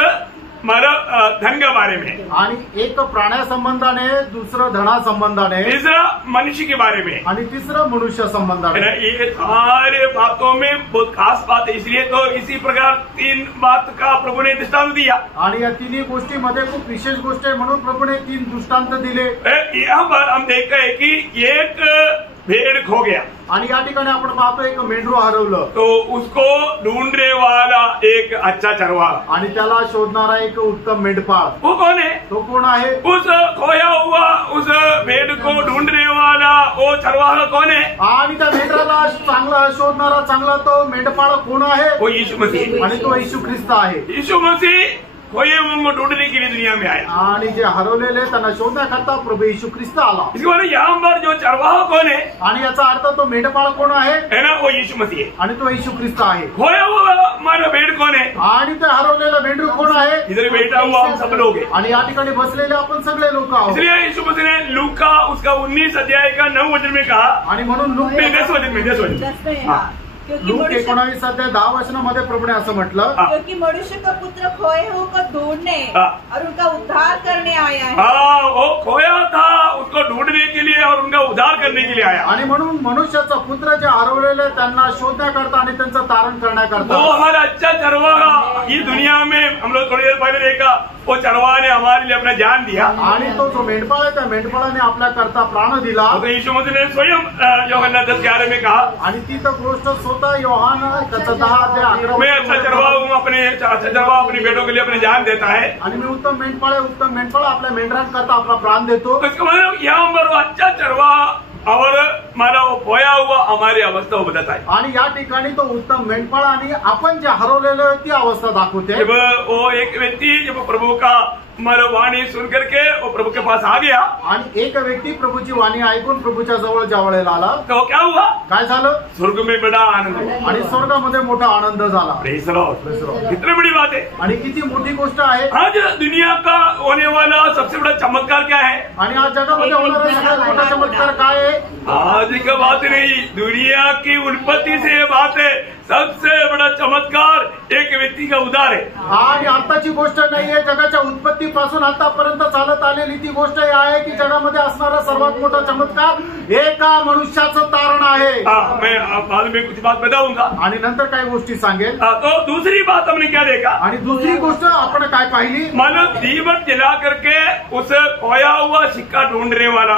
मतलब धन के बारे में, आणि एक प्राण्या संबंधाने, दुसरं धना संबंधाने, तीसरा मनुष्य के बारे में, आणि तिसरं मनुष्य संबंधाने. ये सारे बातों में बहुत खास बात है, इसलिए तो इसी प्रकार 3 बात का प्रभु ने दृष्टांत दिया. आणि या तिन्ही गोष्टीमध्ये खूप विशेष गोष्ट आहे म्हणून प्रभूने 3 दृष्टांत दिले. यहाँ पर हम देखते हैं कि एक भेड़ खो गया, आणि या ठिकाणी आपण पाहतो एक मेंढरू हरवलं, तो उसको ढूंढने वाला एक अच्छा चरवाहा, आणि त्याला शोधणारा एक उत्तम मेंढपाळ. वो कौन है? तो कोण आहे? उस खोया हुआ उस भेड़ को ढूंढने वाला वो चरवाहा कौन है? आणि त्या मेंढराला चांगला शोधणारा चांगला तो मेंढपाळ कोण आहे? वो यीशु मसीह. आणि तो येशू ख्रिस्त आहे. यीशु मसीह खोए हुए को ढूंढने के लिए दुनिया में आया, आणि जे हरवलेले त्यांना शोधण्याकरता प्रभु येशू ख्रिस्त आला. इसके बाद यहाँ पर जो चरवाहा कौन है? आणि याचा अर्थ तो मेंढपाळ कोण आहे? है ना, वो यीशु मसीह है. आणि तो येशू ख्रिस्त आहे. खोया हुआ हमारा भेड़ कौन है? आणि ते हरवलेला मेंढरू कोण आहे? इधर बैठा हुआ हम सब लोग हैं. आणि या ठिकाणी बसलेले आपण सगळे लोक आहोत. इसलिए यीशु मसीह ने लूका उसका 19 अध्याय का 9 वचन में कहा, आणि म्हणून लूक 10 वचन में 10 वचन. 10 में, हाँ. हाँ. क्योंकि लूक मनुष्य 19 अध्याय 10 वचनामध्ये प्रभूने असं म्हटलं, क्योंकि मनुष्य का पुत्र खोए हुए को ढूंढने हाँ. और उनका उद्धार करने आया है. हाँ, वो खोया था उसको ढूंढने के लिए और उनका उद्धार करने के लिए आया. आणि म्हणून मनुष्याचा पुत्र जे हरवलेले त्यांना शोधण्याकरता आणि त्यांचं तारण करण्याकरता. वो हमारा अच्छा चरवाहा. ये दुनिया में हम लोग थोड़ी देर पहले देखा, वो चरवाहा ने हमारे लिए अपना जान दिया. आणि तो जो मेंढपाळ आहे त्या मेंढपाळाने आपल्या करता प्राण दिला. तो यीशु मसीह ने स्वयं यूहन्ना 10:11 में कहा, आणि ती तर गोष्ट स्वतः योहान त्याचा 10 ते 11 मैं अच्छा चरवाहा हूँ, अपने अच्छा चरवाहा अपनी बेटों के लिए अपनी जान देता है. आणि मी उत्तम मेंढपाळ आहे, उत्तम मेंढपाळ आपल्या मेंढरांकरता आपला प्राण देतो. तो इसका मतलब यहाँ पर वो अच्छा चरवाहा और हमारा वो खोया हुआ हमारी अवस्था को बताता है. आणि या ठिकाणी तो उत्तम मेंढपाळ आणि आपण जे हरवलेलो ती अवस्था दाखवते. जब वो एक व्यक्ति जब प्रभु का मतलब वाणी सुन करके वो प्रभु के पास आ गया, आणि एक व्यक्ती प्रभूची वाणी ऐकून प्रभूच्या जवळ ज्या वेळेला आला, तो क्या हुआ? काय झालं? स्वर्ग में बड़ा आनंद हुआ. आणि स्वर्गामध्ये मोठा आनंद झाला. Praise the Lord. कितनी बड़ी बात है. आणि किती मोठी गोष्ट आहे. आज दुनिया का होने वाला सबसे बड़ा चमत्कार क्या है? आणि आज जगामध्ये होणारा सगळ्यात मोठा चमत्कार काय आहे? आज का बात नहीं, दुनिया की उत्पत्ति से ये बात है. सबसे बड़ा चमत्कार एक व्यक्ति का उद्धार है. आणि आताची गोष्ट नाहीये, जगाच्या उत्पत्तीपासून आतापर्यंत चालत आलेली ती गोष्ट ही आहे की जगामध्ये असणारा सर्वात मोठा चमत्कार एका मनुष्याचं तारण आहे. मैं बाद में कुछ बात बताऊंगा. आणि नंतर काही गोष्टी सांगेल. तो दूसरी बात हमने क्या देखा? आणि दुसरी गोष्ट आपण काय पाहिली? मानो दीपक जला करके उस खोया हुआ सिक्का ढूंढने वाला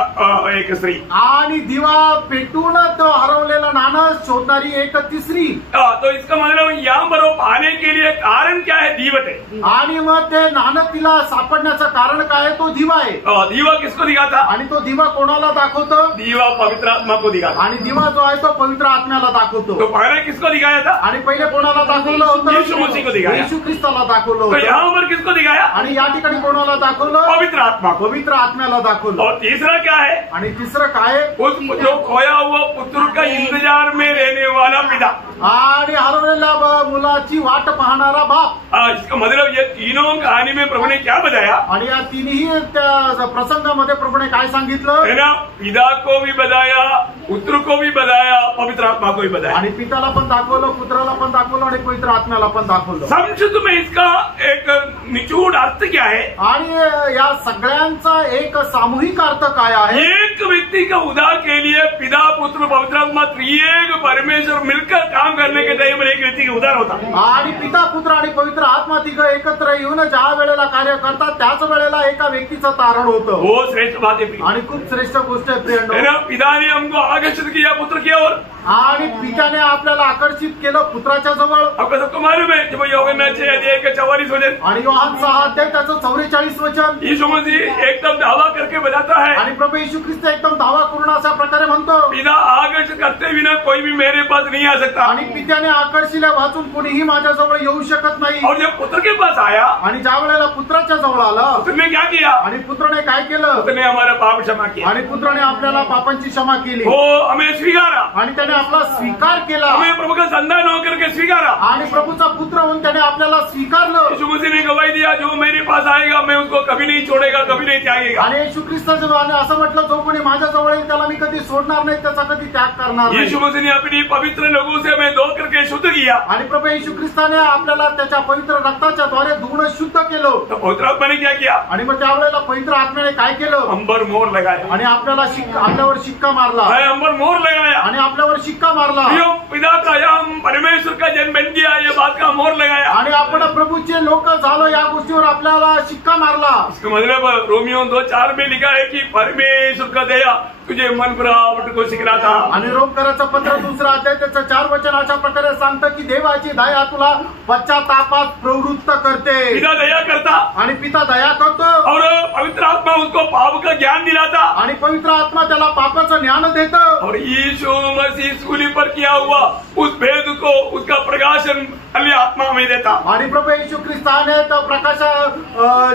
एक स्त्री, आणि दिवा पेटून तो हरवलेला नाणं शोधणारी एक तिसरी. तो इसका मतलब यहाँ पर वो पाने के लिए कारण क्या है? दीवट है. आणि मग ते नाणं तिला सापडण्याचं कारण काय आहे? तो दिवा आहे. दीवा किसको दिखाता? आणि तो दिवा कोणाला दाखवतो? दीवा पवित्र आत्मा को दिखाता. आणि दिवा जो आहे तो पवित्र आत्म्याला दाखवतो. तो पहले किसको दिखाया था? आणि पहिले कोणाला दाखवलं होतं? यीशु मसीह को दिखाया. येशू ख्रिस्ताला दाखवलं तो होतं. यहाँ पर किसको दिखाया? आणि या ठिकाणी कोणाला दाखवलं? पवित्र आत्मा को. पवित्र आत्म्याला दाखवलं. और तीसरा क्या है? आणि तिसरं काय? उस जो खोया हुआ पुत्र का इंतजार में रहने वाला पिता. आणि हरवलेल्या मुलाची वाट पाहणारा बाप. इसका मतलब ये तीनों कहानी में प्रभु ने क्या बताया? आणि या तिन्ही त्या प्रसंगामध्ये प्रभूने काय सांगितलं? है ना, पिता को भी बताया, पुत्र को भी बताया, पवित्र आत्मा को भी बताया. आणि पिताला पण दाखवलं, पुत्राला पण दाखवलं आणि पवित्र आत्म्याला पण दाखवलं. संक्षिप्त में इसका एक निचोड़ अर्थ क्या है? आणि या सगळ्यांचा एक सामूहिक अर्थ काय आहे? एक व्यक्ति का उद्धार के लिए पिता पुत्र पवित्र आत्मा त्रिएक परमेश्वर मिलकर काम करने के टाइम एक व्यक्ति का उद्धार होता. आणि पिता पुत्र आणि पवित्र आत्मा तिघं एकत्र येऊन ज्या वेळेला कार्य करतात त्याच वेळेला एका व्यक्तीचं तारण होतं. वो श्रेष्ठ बात है. आणि खूप श्रेष्ठ गोष्ट आहे प्रियंडो. है ना, पिता ने हमको आकर्षित किया पुत्र की ओर. आणि पित्याने आपल्याला आकर्षित केलं पुत्राच्या जवळ. आपको सबको मालूम है जब यूहन्ना 6:44 वचन आणि योहान 6 त्याचं 44 वचन यीशु मसीह एकदम दावा करके बताता है. आणि प्रभू येशू ख्रिस्त एकदम दावा करून अशा प्रकारे म्हणतो, पिता आकर्षित करते बिना कोई भी मेरे पास नहीं आ सकता. आणि पित्याने आकर्षिल्या वाचून कोणीही माझ्याजवळ येऊ शकत नाही. और जब पुत्र के पास आया, आणि ज्या वेळेला पुत्राच्या जवळ आला, उसने क्या किया? आणि पुत्राने काय केलं? उसने हमारा पाप क्षमा किया. आणि पुत्राने आपल्याला पापांची क्षमा केली. वो हमें स्वीकारा. आणि त्याने आपला स्वीकार केला. हमें प्रभु का संतान होकर के स्वीकारा. आणि प्रभूचा पुत्र होऊन त्याने आपल्याला स्वीकारलं. यीशु मसीह ने गवाही दिया, जो मेरे पास आएगा मैं उसको कभी नहीं छोड़ेगा, कभी नहीं त्यागेगा. आणि येशू ख्रिस्ताचं असं म्हटलं, जो कोणी माझ्याजवळ येईल त्याला मी कधी सोडणार नाही, त्याचा कधी त्याग करणार नाही. यीशु मसीह ने अपनी पवित्र लोगों से हमें हमें धो करके शुद्ध किया, आणि प्रभू येशू ख्रिस्ताने आपल्याला त्याच्या पवित्र रक्ताच्या द्वारे धुवून शुद्ध केलं, तो पवित्र आत्मा ने क्या किया? आणि मग त्यावेळेला पवित्र आत्म्याने काय केलं? हम पर मोहर लगाया, आणि आपल्यावर शिक्का मारला, हम पर मोहर लगाया, आणि आपल्यावर शिक्का मारला, पिता का हम परमेश्वर का जन्म बन गया, ये बात का मोहर लगाया, आणि आपण प्रभूचे लोक झालो या गोष्टीवर आपल्याला शिक्का मारला. इसका मतलब रोमियो 2:4 में लिखा है कि परमेश्वर का दया तुझे मन बनावट को सिखलाता. आणि रोमकराचं पत्र 2 अध्याय त्याचं 4 वचन अशा प्रकारे सांगतं की देवाची दया तुला पश्चातापात प्रवृत्त करते. पिता दया करता, आणि पिता दया करतो, और पवित्र आत्मा उसको पाप का ज्ञान दिलाता, आणि पवित्र आत्मा त्याला पापाचं ज्ञान देतं. और यीशु मसीह सूली पर किया हुआ उस भेद को, उसका प्रकाशन अन्य आत्मा में देता. आणि प्रभू येशू ख्रिस्ताने तर प्रकाश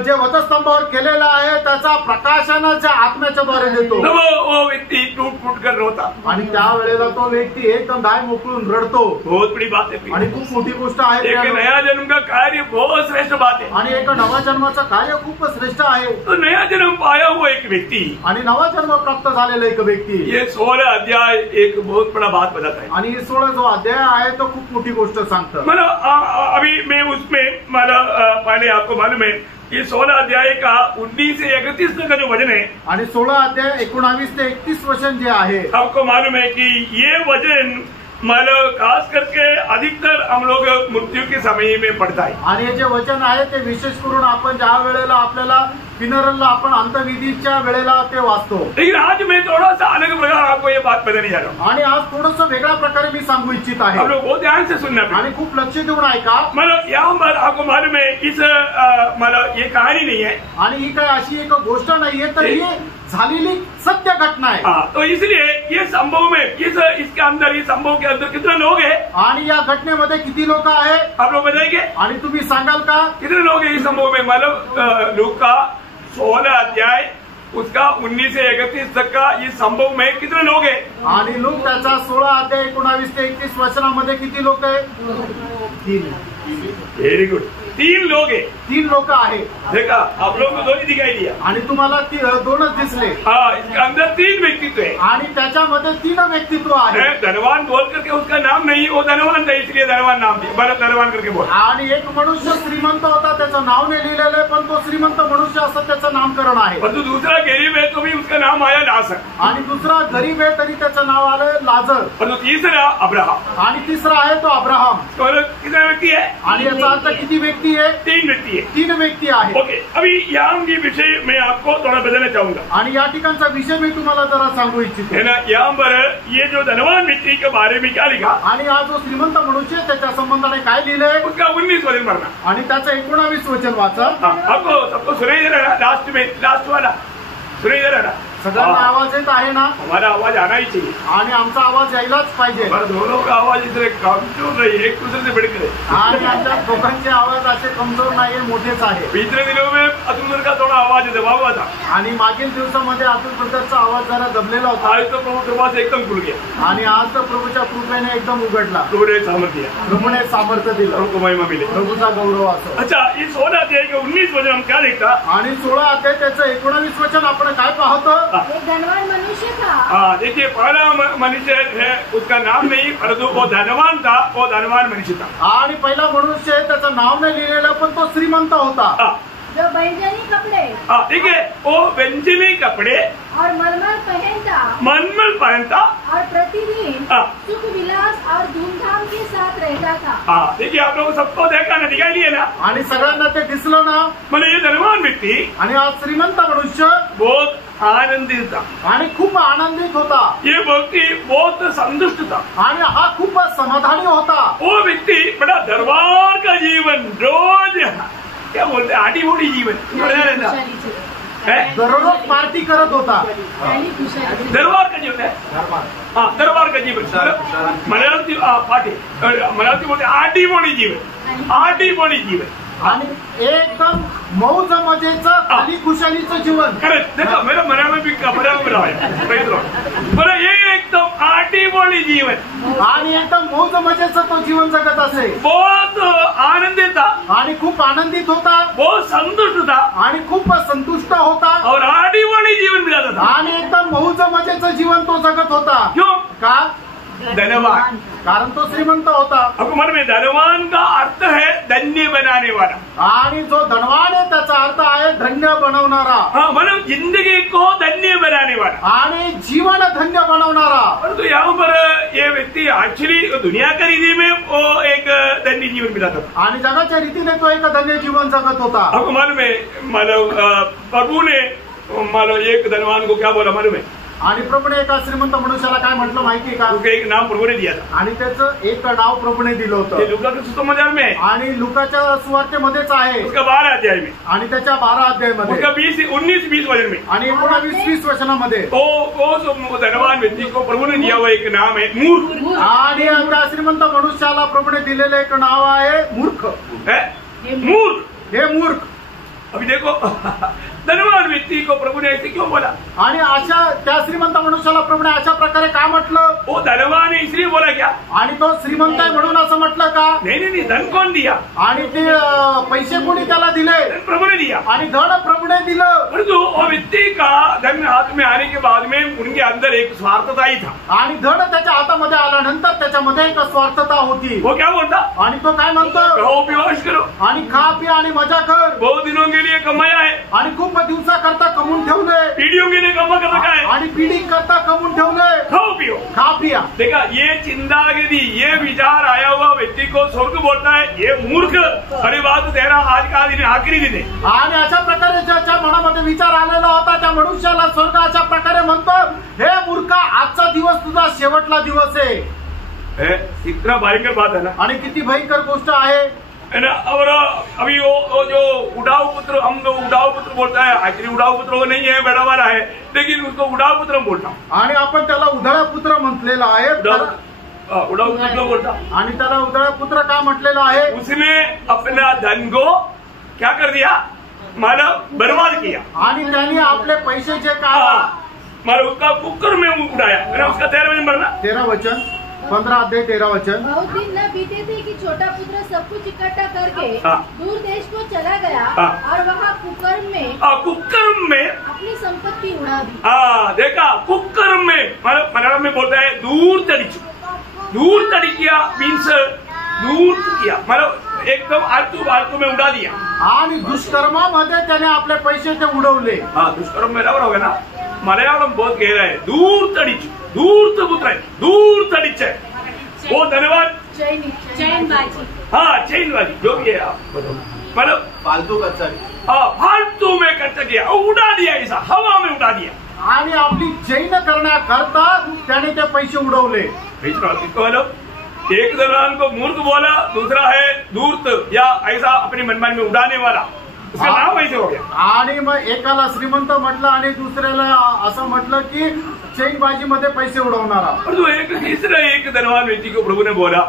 जे वधस्तंभावर केलेला आहे त्याचा प्रकाशनाच्या आत्म्याच्या द्वारे देतो. तब वो व्यक्ति टूट फूट कर रोता. आणि त्यावेळेला तो व्यक्ती एकदम दाय मोकळून रडतो. बहुत बड़ी बात है. आणि खूप मोठी गोष्ट आहे. एक नया जन्म का कार्य बहुत श्रेष्ठ बात है. आणि एक नवा जन्माचं कार्य खूप श्रेष्ठ आहे. तो नया जन्म पाया हुआ एक व्यक्ति, आणि नवा जन्म प्राप्त झालेला एक व्यक्ती, ये 16 अध्याय एक बहुत बड़ा बात बताता है. आणि 16 जो अध्याय आहे तो खूप मोठी गोष्ट सांगतं. मतलब अभी मैं उसमें पहले आपको मालूम है कि 16 अध्याय का 19 से 31 तक का जो वचन है, आणि 16 अध्याय 19 ते 31 वचन जे आहे, आपको मालूम है कि ये वचन मतलब खास करके अधिकतर हम लोग मृत्यु के समय में पढ़ता है. आणि हे जे वचन आहे ते विशेष करून आपण ज्या वेळेला आपल्याला फिनरलला आपण अंतविधीच्या वेळेला ते वाचतो. लेकिन आज मैं थोड़ा सा अलग प्रकार आपको ये बात बताने जा रहा हूँ. आणि आज थोडंसं वेगळ्या प्रकारे मी सांगू इच्छित आहे. आप लोग बहुत ध्यान से सुनना. आणि खूप लक्ष देऊन ऐका. मतलब यहाँ पर आपको मालूम है इस मतलब ये कहानी नहीं है, आणि ही काय अशी एक गोष्ट नाहीये, तर ही झालेली सत्य घटना आहे. तो इसलिए ये संभव में इसके अंदर, इस संभव के अंदर कितने लोग हैं, आणि या घटनेमध्ये किती लोक आहे आप लोग बताएंगे? आणि तुम्ही सांगाल का कितने लोग हैं इस संभव में? मतलब लूका का 16 अध्याय उसका 19 से 31 तक का ये संभव में कितने लोग हैं? आणि लोक त्याचा 16 अध्याय 19 ते 31 वचनामध्ये किती लोक आहे? 3. Very good. 3 लोग हैं. 3 लोक आहे. देखा, आप लोग को 2 ही दिखाई दिया. आणि तुम्हाला 2च दिसले. हाँ, इसके अंदर 3 व्यक्तित्व है. आणि त्याच्यामध्ये 3 व्यक्तित्व आहे. धनवान बोल करके उसका नाम नहीं, वो धनवान था इसलिए धनवान नाम दिया. बरं, धनवान करके बोल. आणि एक मनुष्य श्रीमंत होता, त्याचं नाव नाही लिहिलेलं आहे, पण तो श्रीमंत मनुष्य असं त्याचं नामकरण आहे. परंतु दूसरा गरीब है तो भी उसका नाम आया लाजर. आणि दुसरा गरीब आहे तरी त्याचं नाव आलं लाजर. परंतु तीसरा अब्राहम. आणि तिसरा आहे तो अब्राहम. कितना व्यक्ति है? आणि याचा अर्थ किती व्यक्ती आहे? 3 व्यक्ति है. 3 व्यक्ती आहे. ओके, अभी यहाँ की विषय मैं आपको थोड़ा बताना चाहूंगा. आणि या ठिकाणचा विषय मी तुम्हाला जरा सांगू इच्छितो. है ना, यहाँ पर ये जो धनवान व्यक्ति के बारे में क्या लिखा, आणि हा जो श्रीमंत मनुष्य आहे, त्याच्या संबंधाने काय लिहिलंय? उसका 19 वचन पढ़ना. आणि त्याचं 19 वचन वाचा. आपको सबको सुनाई दे रहा है? लास्ट में, लास्ट वाला सुनाई दे रहा है? सगळ्यांना आवाज येत आहे ना? हमारा आवाज आना ही चाहिए. आणि आमचा आवाज यायलाच पाहिजे. पर दोनों का आवाज इतने कमजोर नहीं, एक दूसरे से बढ़कर है. आणि आमच्या दोघांचे आवाज असे कमजोर नाहीये, मोठेच आहे. पिछले दिनों में अतुल का थोड़ा आवाज दबा हुआ था. आणि मागील दिवसामध्ये अतुल ब्रदरचा आवाज जरा दबलेला होता. आज तो प्रभु कृपा से एकदम खुल गया. आणि आज तर प्रभूच्या कृपेने एकदम उघडला. प्रभु सामर्थ्य, प्रभूने सामर्थ्य दिलं. प्रभु को महिमा मिले. प्रभूचा गौरव असो. अच्छा, इस 16 अध्याय के 19 वचन हम क्या देखता? आणि 16 अध्याय त्याचं 19 वचन आपण काय पाहतो? एक धनवान मनुष्य था. हाँ, देखिए, पहला मनुष्य है, उसका नाम नहीं, परंतु वो धनवान था, वो धनवान मनुष्य था. आणि पहिला मनुष्य आहे, त्याचं नाव नाही लिहिलेलं, पण तो श्रीमंत होता. जो बैंजनी कपड़े, ठीक है, वो व्यंजनी कपड़े और मलमल पहनता और प्रतिदिन सुख विलास और धूमधाम के साथ रहता था. देखिए, आप लोगों सबको देखा ना, दिखाई दिया ना? आणि सगळ्यांना ते दिसलं ना? मतलब ये धनवान व्यक्ति आणि हा श्रीमंत मनुष्य बहुत आनंदित था. आणि खूप आनंदित होता. ये व्यक्ति बहुत संतुष्ट था. आणि हा खूप समाधानी होता. वो व्यक्ति बड़ा दरबार का जीवन, रोज क्या बोलते हैं, आटी मोटी जीवन दररोज पार्टी करत होता. दरबार का जीवन है. हाँ, दरबार का जीवन. मराठी पार्टी, मराठी बोलते आटी मोटी जीवन, आटी मोटी जीवन. आणि एकदम मौज मजेचं खाली खुशालीचं जीवन. करेक्ट. देखो, मेरा मना में भी बराबर है. बरं, ये एकदम आटी मोटी जीवन. आणि एकदम मौज मजेचं तो जीवन जगत असे. बहुत आनंदित था. आणि खूप आनंदित होता. बहुत संतुष्ट था. आणि खूप संतुष्ट होता. और आटी मोटी जीवन मिळाला था. आणि एकदम मौज मजेचं जीवन तो जगत होता. क्यों? का? धन्यवाद. कारण तो श्रीमंत होता। आपको मालूम है धनवान का अर्थ है धन्य बनाने वाला। आणि जो धनवान आहे त्याचा अर्थ आहे धन्य बनवणारा। हाँ मतलब जिंदगी को धन्य बनाने वाला आणि जीवन धन्य बनवणारा। परंतु यहाँ पर ये व्यक्ति एक्चुअली दुनिया का रीति में वो एक धन्य जीवन मिला था आणि जगाच्या रीतीने तो एक धन्य जीवन जगत होता। आपको मालूम है प्रभु ने एक धनवान को क्या बोला मालूम है? आणि प्रभूने एका श्रीमंत मनुष्याला काय म्हटलं माहितीये का? उसका एक नाम प्रभु ने दिया था आणि त्याचं एक नाव प्रभूने दिलं होतं। ये लूका के सुसमाचार में है आणि लुकाच्या सुवार्तेमध्येच आहे उसका 12 अध्याय में आणि त्याच्या 12 अध्यायामध्ये उसका 19-20 वचन में आणि 19-20 वचनामध्ये वो धनवान व्यक्ति को प्रभु ने दिया हुआ एक नाम है मूर्ख। आणि त्या श्रीमंत मनुष्याला प्रभूने दिलेलं एक नाव आहे मूर्ख। मूर्ख हे मूर्ख। अभी देखो धनवान व्यक्ति को प्रभु ने ऐसे क्यों बोला? आणि अशा त्या श्रीमंत मनुष्याला प्रभूने अशा प्रकारे का म्हटलं? वो धनवान है इसलिए बोला क्या? आणि तो श्रीमंत आहे म्हणून असं म्हटलं का? नहीं धन कौन दिया? आणि ते पैसे कोणी त्याला दिले? प्रभु ने दिया आणि धन प्रभूने दिलं। परंतु वो व्यक्ति का धन हाथ में आने के बाद में उनके अंदर एक स्वार्थता ही था आणि धन त्याच्या हातामध्ये आल्यानंतर त्याच्यामध्ये एक स्वार्थता होती। वो क्या बोलता? आणि तो काय म्हणतो? खाओ पिओ ऐश करो आणि खा पिया आणि मजा कर। बहुत दिनों के लिए कमाया है आणि खूप दिवसाकरता कमवून ठेवले। पीढ़ियों के लिए कमा कर रखा है आणि पिढी करता कमवून ठेवले। खाओ पियो खा पिया। देखा ये चिंतागिरी ये विचार आया हुआ व्यक्ति को स्वर्ग बोलता है ये मूर्ख। अरे बात तेरा आज का दिन आखिरी दिन है। आणि अशा प्रकारे ज्याच्या मनामध्ये विचार आलेला होता त्या मनुष्याला स्वर्ग अशा प्रकारे म्हणतो हे मूर्खा आजचा दिवस तुझा शेवटला दिवस आहे। इतना भयंकर बात है ना आणि किती भयंकर गोष्ट आहे है ना। और अभी वो जो उड़ाऊ पुत्र हम लोग उड़ाऊ पुत्र बोलता है एक्चुअली उड़ाऊ पुत्र वो नहीं है बड़ा वाला है लेकिन उसको उड़ाऊ पुत्र बोलता हूँ आणि आपण त्याला उधळा पुत्र म्हटलेला आहे। उड़ाऊ पुत्र बोलता आणि त्याला उधळा पुत्र का म्हटलेला आहे? उसने अपना धन को क्या कर दिया माला बर्बाद किया आणि त्याने आपले पैसे जे का माला उसका कुकर में उड़ाया है उसका 13 वचन पढ़ना 13 वचन 15 अध्याय 13 वचन। बहुत दिन न बीते थे कि छोटा पुत्र सब कुछ इकट्ठा करके दूर देश को चला गया और वहाँ कुकर्म में अपनी संपत्ति उड़ा दी। देखा कुकर्म में मलयालम में बोलता है दूर तड़िकिया मीन्स दूर किया मतलब एकदम आलतू में उड़ा दिया। आणि दुष्कर्मामध्ये त्याने आपले पैसे ते उडवले। दुष्कर्म में बराबर होगा ना। मलयालम बहुत गहरा है दूर पुत्र है दूर तड़िच है वो धनवान चैनबाजी जो भी है आप मतलब फालतू खर्च फालतू में खर्च किया उड़ा दिया ऐसा हवा में उड़ा दिया आणि आपली जैन करण्याकरता त्याने ते पैसे उडवले। एक धनवान को मूर्ख बोला दूसरा है धूर्त या ऐसा अपनी मनमानी में उड़ाने वाला उसका नाम ऐसे हो गया। आणि मग एकाला श्रीमंत म्हटलं आणि दुसऱ्याला असं म्हटलं की चैनबाजी मध्ये पैसे उडवणारा। और एक तीसरा एक धनवान व्यक्ति को प्रभु ने बोला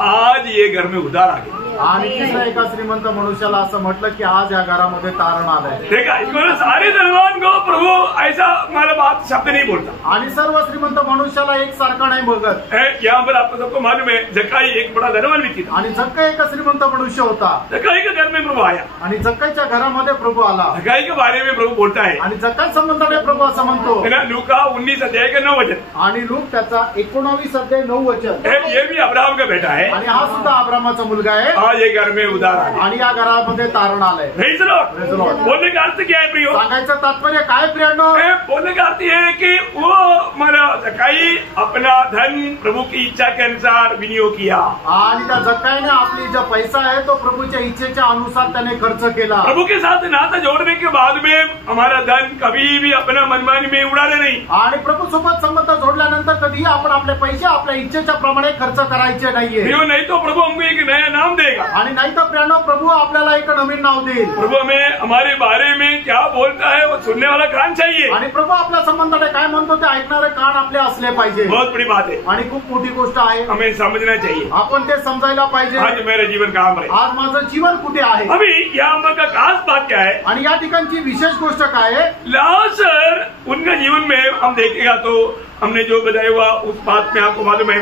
आज ये घर में उधार आ गया। आणि तिसऱ्या एका श्रीमंत मनुष्याला असं म्हटलं की आज या घरामध्ये तारण आलंय। देखा इसको सारे धनवान को प्रभु ऐसा हमारा बात शब्द नहीं बोलता आणि सर्व श्रीमंत मनुष्याला एक सारखा नाही बघत। यहाँ पर आपको सबको मालूम है जक्काई एक बड़ा धनवान व्यक्ति था आणि जक्काई एक श्रीमंत मनुष्य होता। जक्काई के घर में प्रभु आया आणि जक्काईच्या घरामध्ये प्रभु आला। जक्काई के बारे में प्रभु बोलता है आणि जक्काई संबंधाने प्रभु असं म्हणतो लूका 19 अध्याय का 9 वचन आणि लूक त्याचा 19 अध्याय 9 वचन। ये भी अब्राहम का बेटा है आणि हा सुद्धा अब्रामाचा मुलगा आहे। आज ये घर में उधार आणि या घरामध्ये तारण आलंय। बोलने का अर्थ क्या है प्रियो? सांगायचं तात्पर्य काय प्रियांनो? बोलने का अर्थ है कि वो हमारा जक्काई अपना धन प्रभु की इच्छा के अनुसार विनियोग किया आणि त्या जक्काईने आपली जो पैसा आहे तो प्रभूच्या इच्छेच्या अनुसार त्याने खर्च केला। प्रभु के साथ नाता जोड़ने के बाद में हमारा धन कभी भी अपना मनमानी में उड़ाने नहीं। आणि प्रभू सोबत संबंध जोडल्यानंतर कधीही आपण आपले पैसे आपल्या इच्छेच्या प्रमाणे खर्च करायचे नाहीये। नहीं तो प्रभु हमको एक नया नाम देगा आणि नाही तर प्रियांनो प्रभू आपल्याला एक नवीन नाव देईल। प्रभु हमें हमारे बारे में क्या बोलता है वो सुनने वाला कान चाहिए आणि प्रभू आपल्या संबंधाने काय म्हणतो ते ऐकणारे कान आपले असले पाहिजे। बहुत बड़ी बात है आणि खूप मोठी गोष्ट आहे। हमें समझना चाहिए आपण ते समजायला पाहिजे। आज मेरा जीवन कहाँ पर है? आज माझं जीवन कुठे आहे? अभी यहाँ का खास बात क्या है आणि या ठिकाणची विशेष गोष्ट काय आहे? लाजर उनका जीवन में हम देखेगा तो हमने जो बताया हुआ उस बात में आपको मालूम है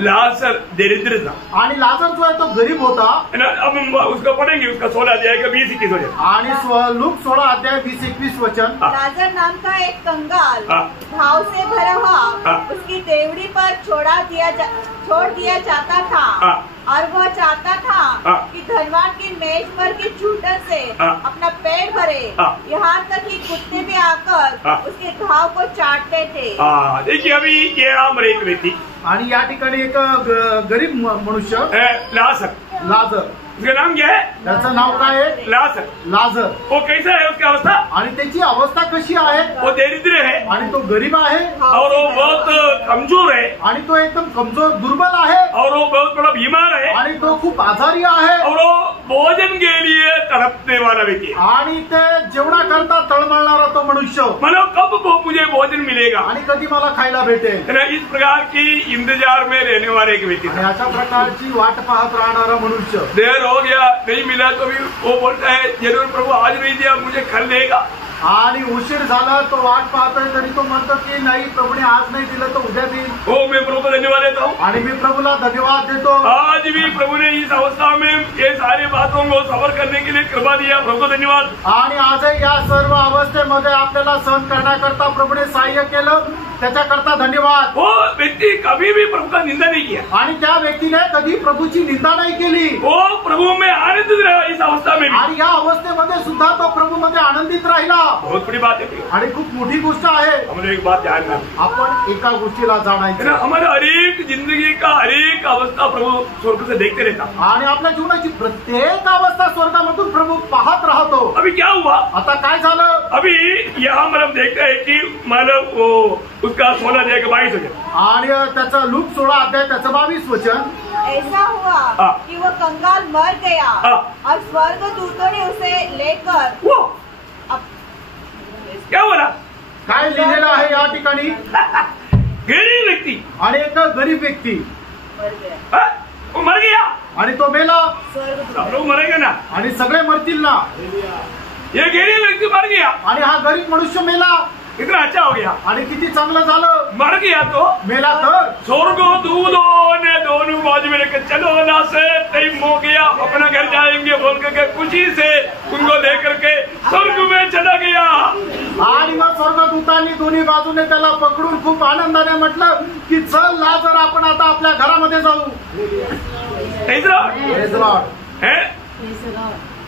लाजर दरिद्र था आणि लाजर जो आहे तो गरीब होता। अब हम उसको पढ़ेंगे, उसका 16 अध्याय का 20-21 वचन। आणि लूक 16 अध्याय 20-21 वचन। लाजर नाम का एक कंगाल घाव से भरा हुआ उसकी देवड़ी पर छोड़ दिया जाता था और वह चाहता था कि धनवान की मेज पर की चूटर से अपना पेट भरे, यहाँ तक कि कुत्ते भी आकर उसके घाव को चाटते थे। देखिए अभी ये आम एक व्यक्ति आणि या ठिकाणी एक गरीब मनुष्य लाजर उसका नाम क्या है? त्याचं नाव काय आहे? लाजर। वो कैसा है उसकी अवस्था? आणि त्याची अवस्था कशी आहे? वो दरिद्र है आणि तो गरीब आहे और वो बहुत कमजोर है आणि तो एकदम कमजोर दुर्बल आहे और वो बहुत बड़ा बीमार है आणि तो खूप आजारी आहे और वो भोजन के लिए तड़पने वाला व्यक्ति है आणि ते जेवणा करता तळमळणारा तो मनुष्य। मतलब कब वो मुझे भोजन मिलेगा आणि कधी मला खायला भेटेल, इस प्रकार की इंतजार में रहने वाले एक व्यक्ति आणि अशा प्रकारची वाट पाहत राहणारा मनुष्य। देर हो गया, नहीं मिला तो भी वो बोलता है जरूर प्रभु आज नहीं दिया मुझे कल देगा। आणि उशीर झाला तो वाट पाहतोय तरी तो म्हणतो की नाही प्रभूने आज नाही दिलं तर उद्या देईल। हो मैं प्रभु को धन्यवाद देता हूँ आणि मी प्रभूला धन्यवाद देतो। आज भी प्रभु ने इस अवस्था में ये सारी बातों को सफर करने के लिए कृपा दिया, प्रभु को धन्यवाद। आणि आजही या सर्व अवस्थेमध्ये आपल्याला सहन करण्याकरता प्रभूने सहाय्य केलं, त्याच्याकरता धन्यवाद। वो व्यक्ति कभी भी प्रभु का निंदा नहीं किया आणि त्या व्यक्तीने कधी प्रभूची निंदा नाही केली। वो प्रभु में आनंदित रहा इस अवस्था में भी। आणि या अवस्थेमध्ये सुद्धा तो प्रभू मध्ये आनंदित राहिला। बहुत बड़ी बात है आणि खूप मोठी गोष्ट आहे। हमें एक बात ध्यान में आपण एका गोष्टीला जाणायचं, हमारे हर एक जिंदगी का हर एक अवस्था प्रभु स्वर्ग से देखते रहता आणि आपल्या जीवनाची प्रत्येक अवस्था स्वर्गामधून प्रभू पाहत राहतो। अभी क्या हुआ? आता काय झालं? अभी यहाँ मतलब देखते है कि मतलब वो उसका 16 अध्याय का 22 वचन आणि त्याचं लूक 16 अध्याय त्याचं 22 वचन। ऐसा हुआ कि वो कंगाल मर गया और स्वर्ग दूतों ने उसे लेकर क्या बोला? काय लिहिलेलं आहे या ठिकाणी? गरीब व्यक्ति आणि एक गरीब व्यक्ती वो मर गया आणि तो मेला। सब लोग मरेंगे ना आणि सगळे मरतील ना। ये गरीब व्यक्ति मर गया आणि हा गरीब मनुष्य मेला। इतना अच्छा हो गया आणि किती चांगलं झालं। मर गया तो मेला तर स्वर्ग दूतों ने दोनों बाजू में लेकर चलो ना से टाइम हो गया अपना घर जाएंगे बोल करके खुशी से उनको लेकर के स्वर्ग में चला गया। आणि मग स्वर्गदूतांनी दोन्ही बाजूने त्याला पकडून खूप आनंदाने म्हटलं की चल लाजर आपण आता आपल्या घरामध्ये जाऊ। है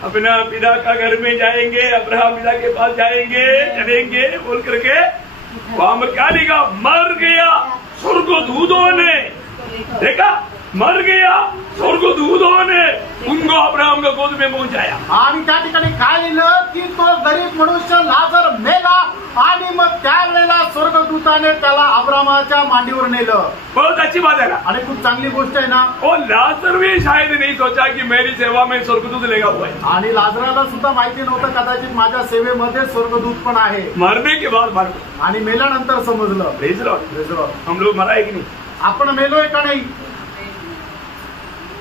अपना पिता का घर में जाएंगे, अब्राहम पिता के पास जाएंगे, चलेंगे बोल करके वहां पर क्या लिखा? मर गया स्वर्गदूतों ने देखा, मर गया स्वर्गदूतों ने उनको अब्राहम का गोद में पहुंचाया। आणि त्या ठिकाणी काय लिहिलं की तो गरीब मनुष्य लाजर मेला आणि मग त्यावेळेला स्वर्गदूताने त्याला अब्राहमाच्या मांडीवर नेलं। बहुत अच्छी बात है ना, आणि खूप चांगली गोष्ट आहे ना। और लाजर भी शायद नहीं सोचा कि मेरी सेवा में स्वर्गदूत लेगा हुआ है। आणि लाजराला सुद्धा माहिती नव्हतं कदाचित माझ्या सेवेमध्ये स्वर्गदूत पण आहे। मरने के बाद मालूम आणि मेल्यानंतर समजलं। प्रेज लॉर्ड, हम लोग मरा है कि नहीं? आपण मेलोय का नाही?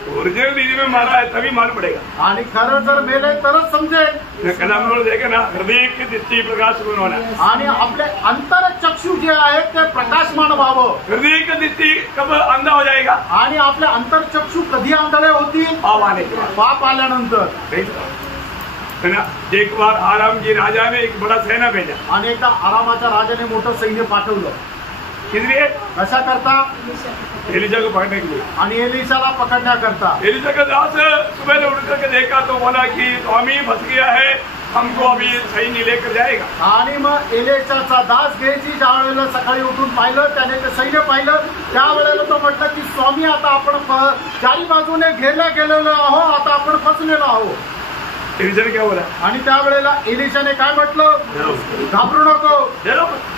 ओरिजिनल रीति में मारा है तभी मालूम पड़ेगा। आणि खरं जर मेलय तरच समजेल। कलाम देखा ना, हृदय की दृष्टि प्रकाशमान होना आणि आपले अंतरचक्षु जे आहेत ते प्रकाशमान व्हावं। हृदय की दृष्टि कब अंधा हो जाएगा? आणि आपले अंतरचक्षु कधी आंधळे होतील? पाप आल्यानंतर। है ना, एक बार आराम जी राजा ने एक बड़ा सेना भेजा आणि एकदा आरामाच्या राजाने मोठं सैन्य पाठवलं। किसलिए? कशा करता? एलिशा को पकड़ने के लिए। आणि एलिशाला पकडण्याकरता। एलिशा का दास सुबह उठ करके देखा तो बोला कि स्वामी फंस गया है, हमको अभी सही नहीं लेकर जाएगा। आणि मग एलिशाचा दास गेजी ज्या वेळेला सकाळी उठून पाहिलं, त्याने ते सैन्य पाहिलं, त्यावेळेला तो म्हटलं की स्वामी आता आपण चारी बाजूने घेरल्या गेलेलो आहो, आता आपण फसलेलो आहो। एलिशाने क्या बोला? आणि त्यावेळेला एलिशाने काय म्हटलं? घाबरू नको,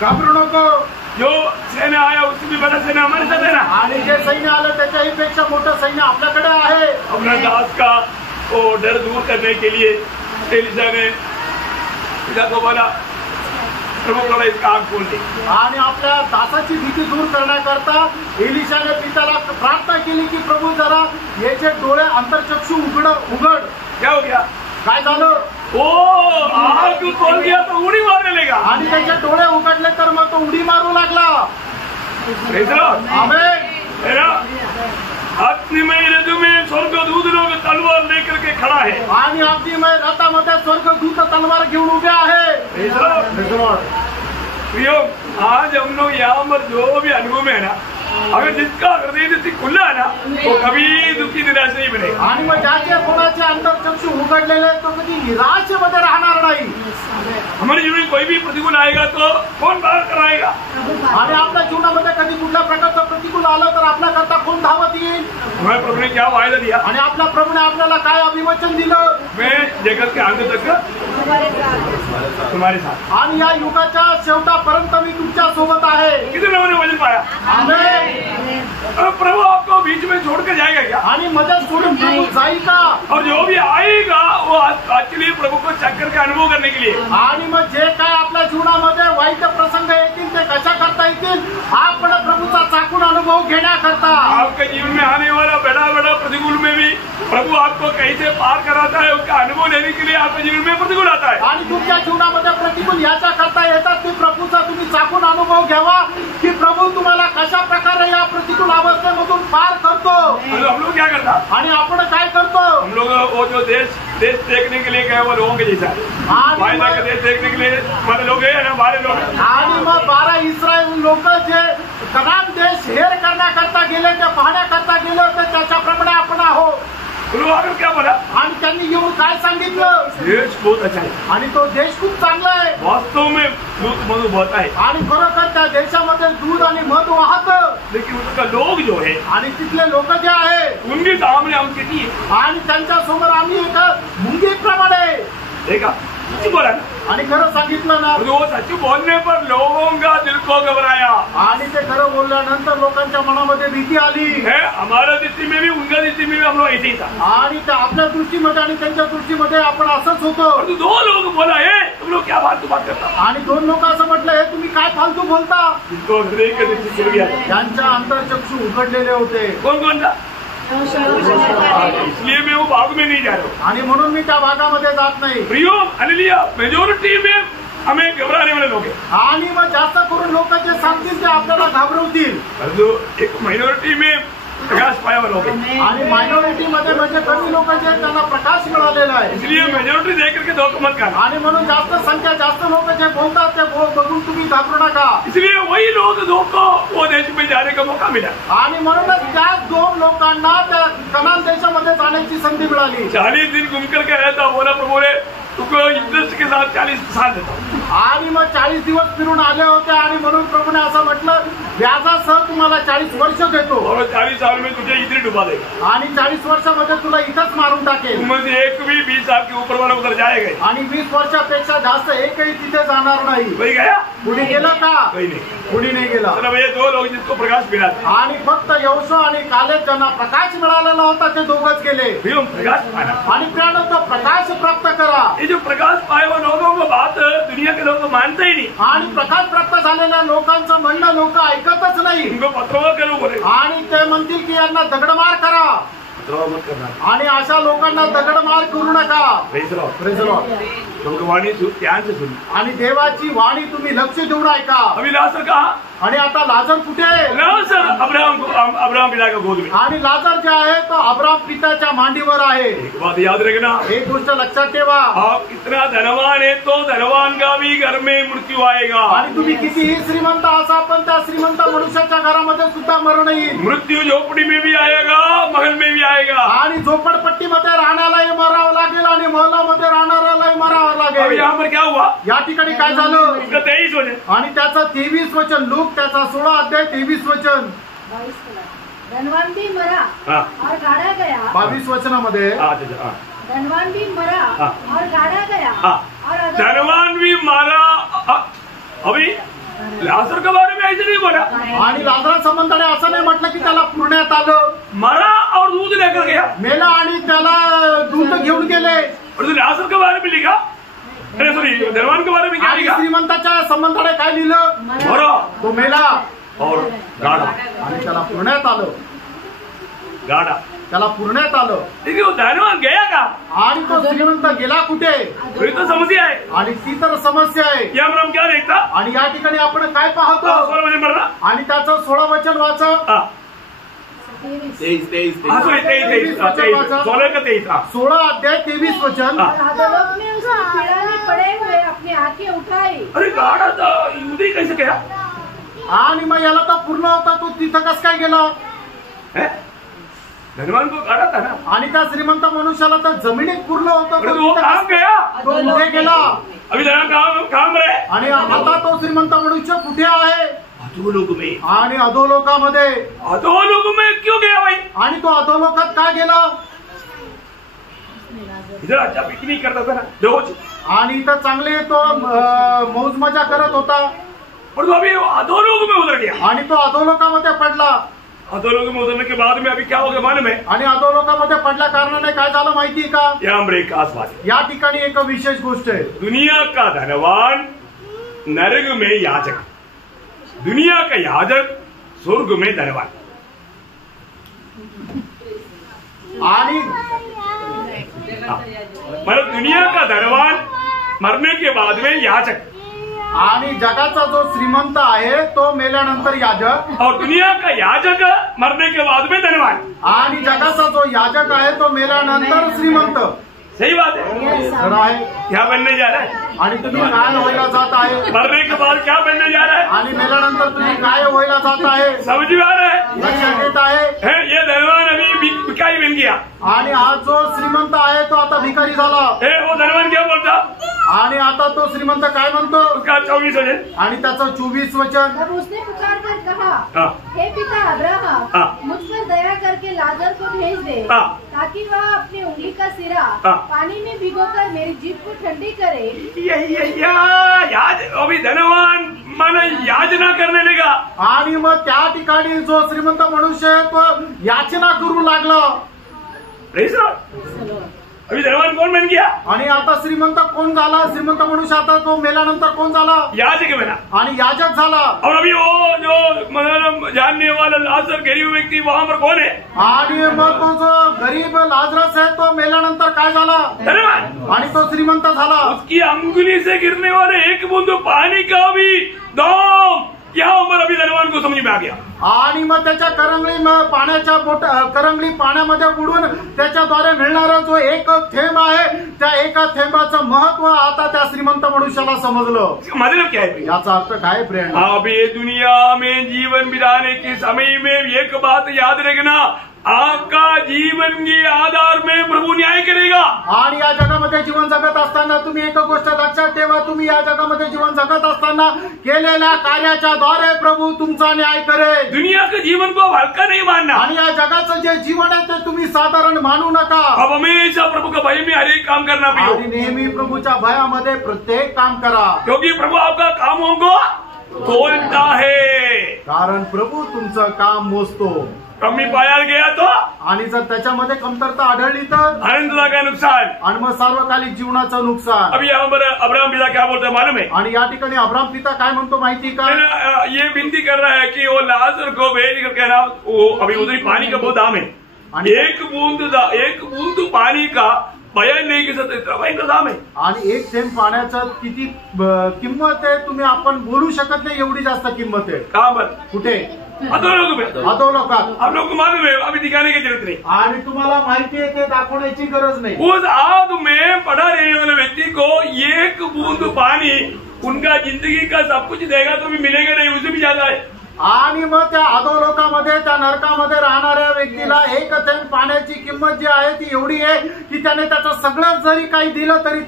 घाबरू नको, जो सेना आया उससे भी बड़ा सेना हमारे साथ है ना। आणि जे सैन्य आलं त्याच्याही पेक्षा मोठं सैन्य आपल्याकडे आहे। अपना दास का वो डर दूर करने के लिए एलिशा ने पिता को बोला प्रभु थोड़ा इसका आँख खोल दे। आणि आपल्या दासाची भीती दूर करण्याकरता एलिशाने पित्याला प्रार्थना केली की प्रभू जरा याचे डोळे अंतरचक्षु उघड। क्या हो गया? काय झालं? ओ आँख खोल गया तो उड़ी मारने लगा। आणि त्याचे डोळे उघडले तर मग तो उडी मारू लागला। आमेन। आणि अगदी रथामध्ये स्वर्गदूत तलवार घेऊन उभे आहे. आज हम लोग यहाँ पर जो भी अनुभव में है ना, अगर जिसका हृदय खुला है ना, वो कभी दुखी निराश नहीं बनेगा. आणि मग ज्याचे कोणाचे अंतर्चक्षु उघडलेले तो कधी निराशेमध्ये राहणार नाही. हमारे जीवन में कोई भी प्रतिकूल आएगा तो कौन बाहर कराएगा. आणि आपल्या जीवनामध्ये कधी कुठल्या प्रकारचं प्रतिकूल आलं तर आपल्याकरता कोण धावत येईल. हमारे प्रभु ने क्या वायदा दिया, आणि आपल्या प्रभूने आपल्याला काय अभिवचन दिलं, मैं जगत के अंत तक तुम्हारे साथ. आणि या युगाच्या शेवटापर्यंत मी तुमच्या सोबत आहे. कितने लोगों ने वचन पाया. प्रभु आपको बीच में छोड़कर जाएगा क्या. आणि मदत सोडून प्रभू जाईल का. और जो भी आएगा वो एक्चुअली प्रभु को चक्कर का अनुभव करने के लिए. आणि मग जे काय आपल्या जीवनामध्ये वाईट प्रसंग येतील ते कशा करता येतील, आपण प्रभूचा चाकून अनुभव घेण्याकरता. आपके जीवन में आने वाला बड़ा बड़ा प्रतिकूल में भी प्रभु आपको कैसे पार कराता है उसका अनुभव लेने के लिए आपके जीवन में प्रतिकूल आता है. आणि तुमच्या जीवनामध्ये प्रतिकूल याच्या करता येतात की प्रभूचा तुम्ही चाकून अनुभव घ्यावा की प्रभू तुम्हाला कशा प्रकारे या प्रतिकूल अवस्थेमधून पार करतो. हम लोग क्या करता, आणि आपण काय करतो. हम लोग वो जो देश देखने के लिए गए वो लोगों के जैसा वायदा का देश देखने के लिए हमारे लोग गए ना, बारे लोग. आणि मग 12 इस्रायल लोक जे कनान देश हेर करण्याकरता गेले, ते पाहण्याकरता गेले होते, त्याच्याप्रमाणे आपण आहोत. आकर क्या बोला, आणि त्यांनी येऊन काय सांगितलं, देश बहुत अच्छा है. आणि तो देश खूप चांगला आहे. वास्तव में दूध मधु बहता है. आणि खरोखर त्या देशामध्ये दूध आणि मध वाहतं. लेकिन उसका लोग जो है, आणि तिथले लोक जे आहे, उनके सामने हम किती है. आणि त्यांच्या समोर आम्ही एका मुंगीप्रमाणे. देखा सच बोला ना. आणि खरं सांगितलं ना. वो सच बोलने पर लोगों का दिल को घबराया. आणि ते खरं बोलल्यानंतर लोकांच्या मनामध्ये भीती आली. हमारा दृष्टि में भी उनका दृष्टि में भी हम लोग ऐसे ही था. आणि त्या आपल्या दृष्टीमध्ये आणि त्यांच्या दृष्टीमध्ये आपण असंच होतो. दो लोग बोला है तुम लोग क्या फालतू बात करता. आणि 2 लोक असं म्हटलं, हे तुम्ही काय फालतू बोलता. त्यांच्या अंतर्चक्षु उघडलेले होते. कोण कोणता. इसलिए मैं वो भाग में नहीं जा रहा हूँ. आणि म्हणून मी त्या भागामध्ये जात नाही. प्रियो हालेलुया. मेजॉरिटी में हमें घबराने वाले लोग हैं. आणि मग जास्त करून लोक जे सांगतील ते आपल्याला घाबरवतील. एक माइनॉरिटी में प्रकाश पाया हुआ लोग हैं. आणि मायनॉरिटी मध्ये म्हणजे कमी लोक जे त्यांना प्रकाश मिळालेला आहे. इसलिए मेजॉरिटी देख करके धोखा मत करना. आणि म्हणून जास्त संख्या जास्त लोक जे बोलतात ते बघून तुम्ही घाबरू नका. इसलिए वही लोग धोखा वो देश में जाने का मौका मिला. आणि म्हणूनच त्या 2 लोकांना त्या कनान देशामध्ये जाण्याची संधी मिळाली. 40 दिन घूम करके आया था. बोला प्रभु ने तुमको इंटरेस्ट के साथ 40 साल देता हूं. आणि मग 40 दिवस फिरून आले होते. आणि म्हणून प्रभूने असं म्हटलं, व्याजासह तुम्हाला 40 वर्ष देतो. और 40 साल में तुझे इधर डुबा देगा. आणि 40 वर्षामध्ये तुला इथंच मारून टाकेल. तुमसे एक भी 20 साल के ऊपर वाला उधर जाएगा. आणि 20 वर्षापेक्षा जास्त एकही तिथे जाणार नाही. कोई गया. कुणी गेलं का. कोई नहीं. कुणी नाही गेला. चलो ये 2 लोग जिसको प्रकाश मिला. आणि फक्त यहोशू आणि कालेब ज्यांना प्रकाश मिळालेला होता ते दोघंच गेले. प्रकाश पाना. आणि त्यानं तो प्रकाश प्राप्त करा. ये जो प्रकाश पाए हुए लोगों को बात दुनिया के लोग मानते ही नहीं. आणि प्रकाश प्राप्त झालेल्या लोकांचं म्हणणं लोक ऐकतच नाही. उनको पत्रों करो बोले. आणि ते म्हणतील की यांना दगडमार करा. मत करना. आणि अशा लोकांना दगडमार करू नका. Praise the Lord. वाणी ध्यान से सुन. आणि देवाची वाणी तुम्ही लक्ष देऊन ऐका. अभी लाजर कहा. आणि आता लाजर कुठे आहे. लाजर अब्राहम पिता का गोद में. आणि लाजर जे आहे तो अब्राहम पिताच्या मांडीवर आहे. एक बात याद रखना. एक गोष्ट लक्षात ठेवा. आप कितना धनवान है तो धनवान का भी घर में मृत्यू आएगा. आणि तुम्ही कितीही श्रीमंत असा पण त्या श्रीमंत मनुष्याच्या घरामध्ये सुद्धा मरण येईल. मृत्यू झोपडी में भी आएगा, महल में भी आएगा. आणि झोपडपट्टीमध्ये राहण्यालाही मरावं लागेल आणि महलामध्ये राहणाऱ्यालाही मरावं लागेल. यहाँ पर क्या हुआ. या ठिकाणी काय झालं. 23 वचन. आणि त्याचं 23 वचन. लूक त्याचा 16 अध्याय 23 वचन. धनवान भी मरा और गाड़ा गया. 22 वचनामध्ये धनवान भी मरा और गाड़ा गया. और धनवान भी मारा. अभी लाजर के बारे में ऐसे नहीं बोला. आणि लाजरा संबंधाने असं नाही म्हटलं की त्याला पुरण्यात आलं. मरा और दूध लेकर गया. मेला आणि त्याला दूध घेऊन गेले. और लाजर के बारे में लिखा. अरे सॉरी धनवान के बारे में क्या लिखा. श्रीमंताच्या संबंधाने काय लिहिलं. मरा तो मेला और गाड़ा. आणि त्याला पुरण्यात आलं. गाड़ा त्याला पुरण्यात आलं. देखिए वो धनवान गया का. आणि तो श्रीमंत गेला कुठे. तो समस्या है. आणि ती तर समस्या आहे. या हम क्या देखता. आणि या ठिकाणी आपण काय पाहतो. वचन. आणि त्याचं 16 वचन वाचा. 23 16 का 23 16 अध्याय 23 वचन। अधोलोक में उसकी पीड़ा में पड़े हुए अपनी आंखें उठाई। अरे गाडा तर युदी कैसे क्या? आणि मग याला तर पूर्ण होता, तो तिथं कस काय गेला? धनवान को गाडा था ना, आणि त्या श्रीमंत मनुष्याला तर जमिनीत पूर्ण होतं, अरे वो काम गया, तो कुठे गेला? अभी जरा काम रहे। आणि आता तो श्रीमंत मनुष्य कुठे आहे? अधोलोक में। आणि अधोलोकामध्ये। अधोलोक में क्यों गया भाई? आणि तो अधोलोकात का गेला? इधर अच्छा पिकनिक करता था ना रोज, आणि इथं चांगले तो मौज मजा करत होता, पर तो अभी अधोलोक में उतर गया। आणि तो अधोलोकामध्ये पडला। अधोलोक में उतरने के बाद में अभी क्या हो गया मालूम है? आणि अधोलोकामध्ये पडल्या कारणाने काय झालं माहिती का? यहाँ खास बात, या ठिकाणी एक विशेष गोष्ट आहे। दुनिया का धनवान नरक में याजक, दुनिया का याजक स्वर्ग में धनवान। आणि मतलब दुनिया का धनवान मरने के बाद में याजक, आणि जगाचा जो श्रीमंत आहे तो मेल्यानंतर याजक, और दुनिया का याजक मरने के बाद में धनवान। आणि जगाचा जो याजक आहे तो मेल्यानंतर श्रीमंत। सही बात है। खरं आहे। क्या बनने जा रहा है? आणि तुम्ही काय व्हायला जात आहे? मरने के बाद क्या बनने जा रहा है? आणि मेल्यानंतर तुम्ही काय व्हायला जात आहे? समझ में आ रहा है? लक्षात येत आहे? ये धनवान अभी भिखारी बन गया, आणि आज जो श्रीमंत आहे तो आता भिकारी झाला। वो धनवान क्या बोलता? आणि आता तो श्रीमंत काय म्हणतो? उसका 24 वचन, आणि त्याचं 24 वचन। तब उसने पुकार कर कहा, हे पिता अब्राहम, मुझ पर दया करके लाजर को भेज दे, ताकि वह अपनी उंगली का सिरा पानी में भिगोकर मेरी जीभ को ठंडी करे। अभी धनवान मन याचना करने लगा, आणि मग त्या ठिकाणी जो श्रीमंत मनुष्य आहे तो याचना करू लागला। अभी धनवान कौन बन गया? आणि आता श्रीमंत कोण झाला? श्रीमंत मनुष्य आता तो मेल्यानंतर कोण झाला? याजक बना, आणि याजक झाला। और अभी वो जो मतलब जानने वाला लाजर गरीब व्यक्ति वहाँ पर कौन है? आणि मग तो जो गरीब लाजरस है तो मेल्यानंतर काय झाला? धनवान। आणि तो श्रीमंत झाला। उसकी अंगुली से गिरने वाले एक बूंद पानी का भी दाम यहाँ पर अभी धनवान को समझ में आ गया। आणि मग त्याच्या करंगली पाण्यामध्ये बुडून त्याच्याद्वारे मिळणारा जो एक थेंब आहे त्या एका थेंबाचं महत्व आता त्या श्रीमंत मनुष्याला समजलं। मतलब क्या है? याचा अर्थ काय प्रेरणा? अभी दुनिया में जीवन बिताने के समय में एक बात याद रखना, आपका जीवन के आधार में प्रभु न्याय करेगा। आणि या जगामध्ये जीवन जगत असताना तुम्ही एक गोष्ट लक्षात ठेवा, तुम्ही या जगामध्ये जीवन जगत असताना केलेल्या कार्याच्या द्वारे प्रभू तुमचा न्याय करेल। दुनिया के जीवन को हल्का नहीं मानना, आणि या जगाचं जे जीवन आहे ते तुम्ही साधारण मानू नका। अब हमेशा प्रभु का भय में हर एक काम करना भी हो, आणि नेहमी प्रभूच्या भयामध्ये प्रत्येक काम करा, क्योंकि प्रभु आपका कामों को तोलता है। कारण प्रभु तुमचं काम मोजतो। कमी पाया गया तो, आणि जर त्याच्यामध्ये कमतरता आढळली तर अनंतता का नुकसान, आणि मग सार्वकालिक जीवनाचं नुकसान। अभी यहाँ पर अब्राहम पिता क्या बोलता है मालूम है? आणि या ठिकाणी अब्राहम पिता काय म्हणतो माहिती का? ये विनती कर रहा है कि वो लाजर को भेज करके ना, वो अभी उधर पानी का बहुत दाम है, एक बूंद पानी का बयान नहीं कर सकते, इतना भयंकर दाम है। आणि एक थेंब पाण्याचं किती किंमत आहे तुम्ही आपण बोलू शकत नाही, एवढी जास्त किंमत आहे। कहाँ पर? कुठे? अधोलोक में। अधोलोकात। आप लोग को मालूम है, अभी दिखाने की जरूरत नहीं। आणि तुम्हाला माहिती आहे ते दाखवण्याची गरज नाही। उस आग में पड़ा रहने वाले व्यक्ति को एक बूंद पानी उनका जिंदगी का सब कुछ देगा तो भी मिलेगा नहीं, उससे भी ज्यादा है। आणि मग त्या अधोलोकामध्ये त्या नरकामध्ये राहणाऱ्या व्यक्तीला एक थेंब पाण्याची किंमत जी आहे ती एवढी आहे की त्याने त्याचं सगळं जरी काही दिलं तरी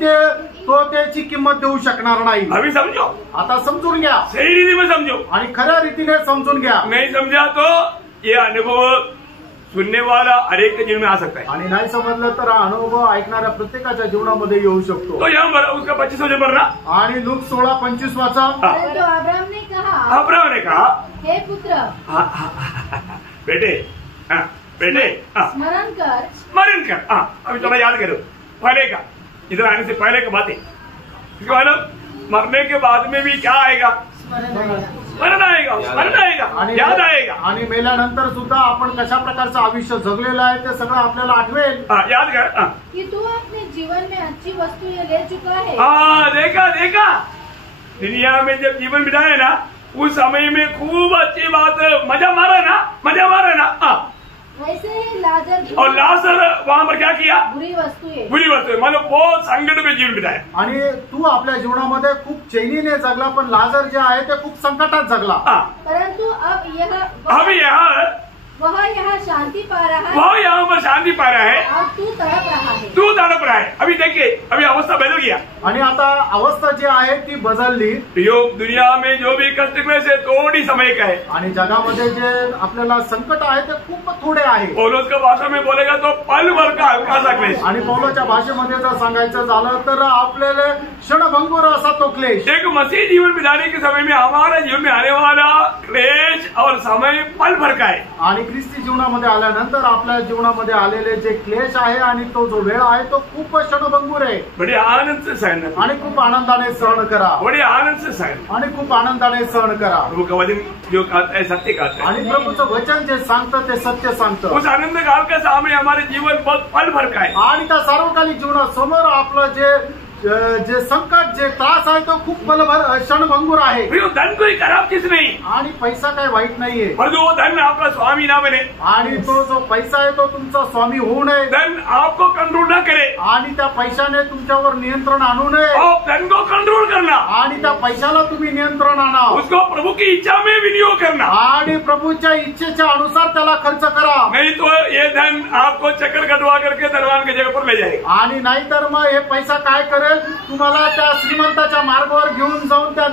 तो त्याची किंमत देऊ शकणार नाही। अभी समझो, आता समजून घ्या, सही रीति में समझो, आणि खऱ्या रीतीने समजून घ्या। नहीं समझा तो ये अनुभव सुनने वाला हर एक के जीवन में आ सकता है, आणि नाही समजलं तर हा अनुभव ऐकणाऱ्या प्रत्येकाच्या जीवनामध्ये येऊ शकतो। तो यहाँ पर उसका 25 वचन पढ़ना। आणि लूक 16:25 वाचा। परंतु अब्राहम ने कहा, अब्राहम ने कहा, हे पुत्र, बेटे बेटे स्मरण कर। अभी थोड़ा याद करो पहले का, इधर आने से पहले का बातें, मतलब मरने के बाद में भी क्या आएगा? स्मरण आएगा, याद आएगा। आणि मेल्यानंतर सुद्धा आपण कशा प्रकारचं आयुष्य जगलेलं आहे ते सगळं आपल्याला आठवेल। याद कर कि तू अपने जीवन में अच्छी वस्तु ये ले चुका है। देखा दुनिया में जब जीवन बिताए ना, उस समय में खूब अच्छी बात मजा मारा ना। वैसे ही लाजर, और लाजर वहां पर क्या किया? बुरी वस्तुएं मतलब बहुत संकट में जीवन बिताया. आणि तू आपल्या जीवनामध्ये खूप चैनीने जगला, पण लाजर जे आहे ते खूप संकटात जगला. परंतु अब यहाँ वह यहाँ शांति पा रहा है, वो यहाँ पर शांति पा रहा है और तू तड़प रहा है. तू तड़प रहा है. अभी देखिए, अभी अवस्था बदल गया. आणि आता अवस्था जी आहे ती बदलली. योग दुनिया में जो भी कष्ट में से थोड़ी समय का है, आणि जगामध्ये जे आपल्याला संकट आहे ते खूप थोडे आहे. पौलुस का भाषा में बोलेगा तो पल भर का हल्का सा क्लेश. आणि पौलाच्या भाषेमध्ये जर सांगायचं झालं तर आपल्याला क्षणभंगुर असा तो क्लेश. एक मसीह जीवन बिताने के समय में हमारा जीवन में आने वाला क्लेश और समय पल भर का है. आणि ख्रिस्ती जीवनामध्ये आल्यानंतर आपल्या जीवनामध्ये आलेले जे क्लेश आहे आणि तो जो वेळ आहे तो खूप क्षणभंगुर आहे. बड़े आनंद से सहन, आणि खूप आनंदाने सहन करा. बड़े आनंद से सहन. आणि खूप आनंदाने सहन करा. प्रभु का वचन जो कहता है सत्य कहता है. आणि प्रभूचं वचन जे सांगतं ते सत्य सांगतं. उस आनंद काल के सामने हमारे जीवन बहुत पल भर का है. आणि त्या सार्वकालिक जीवनासमोर आपलं जे संकट जे त्रास आहे तो खूप क्षणभंगुर आहे. धन कोई खराब चीज नहीं, आणि पैसा काही वाईट नाहीये, परंतु वो धन आपका स्वामी ना बने. आणि तो जो पैसा आहे तो तुमचा स्वामी होऊ नये. धन आपको कंट्रोल ना करे, आणि त्या पैशाने तुमच्यावर नियंत्रण आणू नये. और धन को कंट्रोल करना, आणि त्या पैशाला तुम्ही नियंत्रण आणा. उसको प्रभु की इच्छा में विनियोग करना, आणि प्रभूच्या इच्छेच्या अनुसार त्याला खर्च करा. नहीं तो ये धन आपको चक्कर कटवा करके धनवान की जगह पर ले जाएगा. आणि नाहीतर मग हे पैसा काय करेल, तुम्हाला त्या श्रीमंताच्या मार्गावर घेऊन जाऊन त्या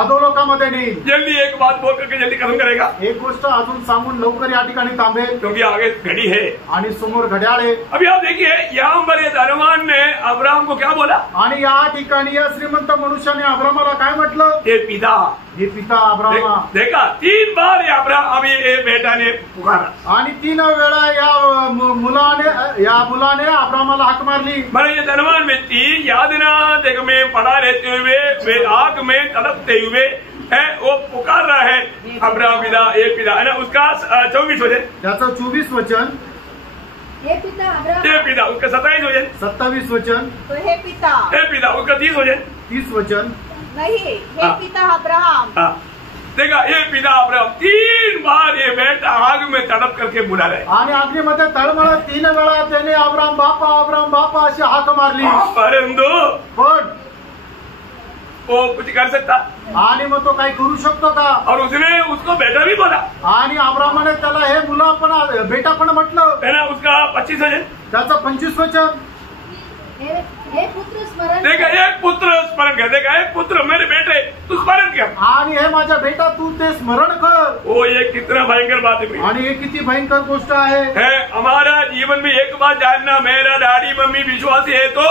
अधोलोकामध्ये नेईल. जल्दी एक बात बोल करके जल्दी खत्म करेगा. एक गोष्ट अजून सांगून लवकर या ठिकाणी थांबेल, क्योंकि आगे घड़ी है आणि समोर घड्याळ आहे. अभी आप देखिए, यहाँ पर ये धनवान ने अब्राहम को क्या बोला? आणि या ठिकाणी या श्रीमंत मनुष्याने अब्रामाला काय म्हटलं? हे पिता, हे पिता अब्रामा. देखा 3 बार ये अब्राहम अभी ये बेटा ने पुकारा. आणि 3 वेळा या मुलाने अब्रामाला हाक मारली. मैंने ये धनवान व्यक्ति यादना देख में पड़ा रहते हुए, वे आग में तड़पते हुए है, वो पुकार रहा है अब्राहम पिता, ये पिता है ना. उसका 24 वचन, त्याचं 24 वचन, हे पिता अब्राहम, हे पिता. उसका 27 वचन, 27 वचन, तो हे पिता. हे पिता. उसका 30 वचन, 30 वचन, नहीं, हे पिता अब्राहम. देखा, ये पिता अब्राहम 3 बार ये बेटा आग में तड़प करके बुला रहे. आणि अग्नीमध्ये तळमळत 3 वेळा त्याने अब्राम बापा अशी हाक मारली. परंतु पण वो कुछ कर सकता, आणि मग तो काही करू शकतो का? और उसने उसको बेटा भी बोला. आणि अब्रामाने त्याला हे मुला पण बेटा पण म्हटलं. है ना. उसका 25 वचन, त्याचं 25 वचन, हे पुत्र स्मरण, देखा एक पुत्र स्मरण कर. देखा एक पुत्र मेरे बेटे तू स्मरण कर. आणि हे माझ्या बेटा तू ते स्मरण कर. वो ये कितना भयंकर बात है. आणि हे किती भयंकर गोष्ट आहे. हमारा जीवन में एक बात जानना, मेरा डैडी मम्मी विश्वासी है तो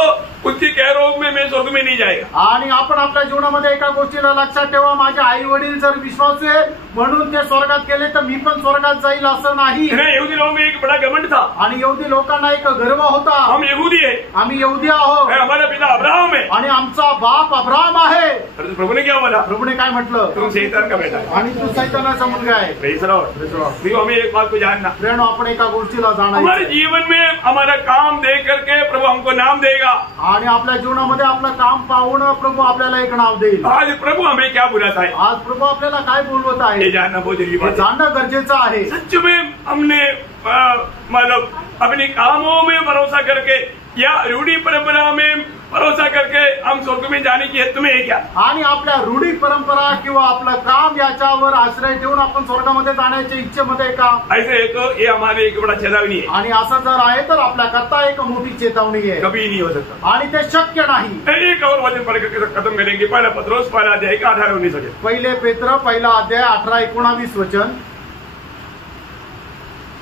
उसकी कैरोग में मैं स्वर्ग में नहीं जाएगा. आणि आपण आपल्या जीवनामध्ये एका गोष्टीला लक्षात ठेवा, माझे आई वडील जर विश्वासू आहे म्हणून ते स्वर्गात गेले तर मी पण स्वर्गात जाईल असं नाही. यहूदी लोगों में एक बड़ा घमंड था. आणि यहूदी लोकांना एक गर्व होता, हम यहूदी है, आम्ही यहूदी आहोत, हमारा पिता अब्राहम है, आणि आमचा बाप अब्राहम आहे. प्रभु ने क्या बोला? प्रभूने काय म्हटलं? तुम शैतान का बेटा है, आणि तू सैतानाचा मुलगा आहे. हमें एक बात को जानना, फ्रेंड, आपण एका गोष्टीला हमारे जाणायचं, जीवन में हमारा काम देख करके प्रभु हमको नाम देगा. आणि आपल्या जीवनामध्ये आपलं काम पाहून प्रभू आपल्याला एक नाव देईल. आज प्रभु हमें क्या बुलाता है, आज प्रभू आपल्याला काय बोलवत आहे ये जानना बहुत जरूरी हे बात है. जाणणं गरजेचं आहे. सच में हमने मतलब अपने कामों में भरोसा करके या रूढ़ी परंपरा में भरोसा करके हम स्वर्ग में जाने की हेतु में है क्या? आणि आपल्या रूढी परंपरा किंवा आपलं काम याच्यावर आश्रय ठेवून आपण स्वर्गामध्ये जाण्याच्या इच्छेमध्ये का? ऐसे है तो ये हमारे एक बड़ा चेतावनी है. आणि असं जर आहे तर आपल्या करता एक मोठी चेतावणी आहे. कभी नहीं हो सकता. आणि ते शक्य नाही. एक और वचन पढ़ करके खत्म करेंगे. पहला पत्रोस पहला अध्याय 18-19 वचन. पहिले पेत्र पहिला अध्याय 18-19 वचन.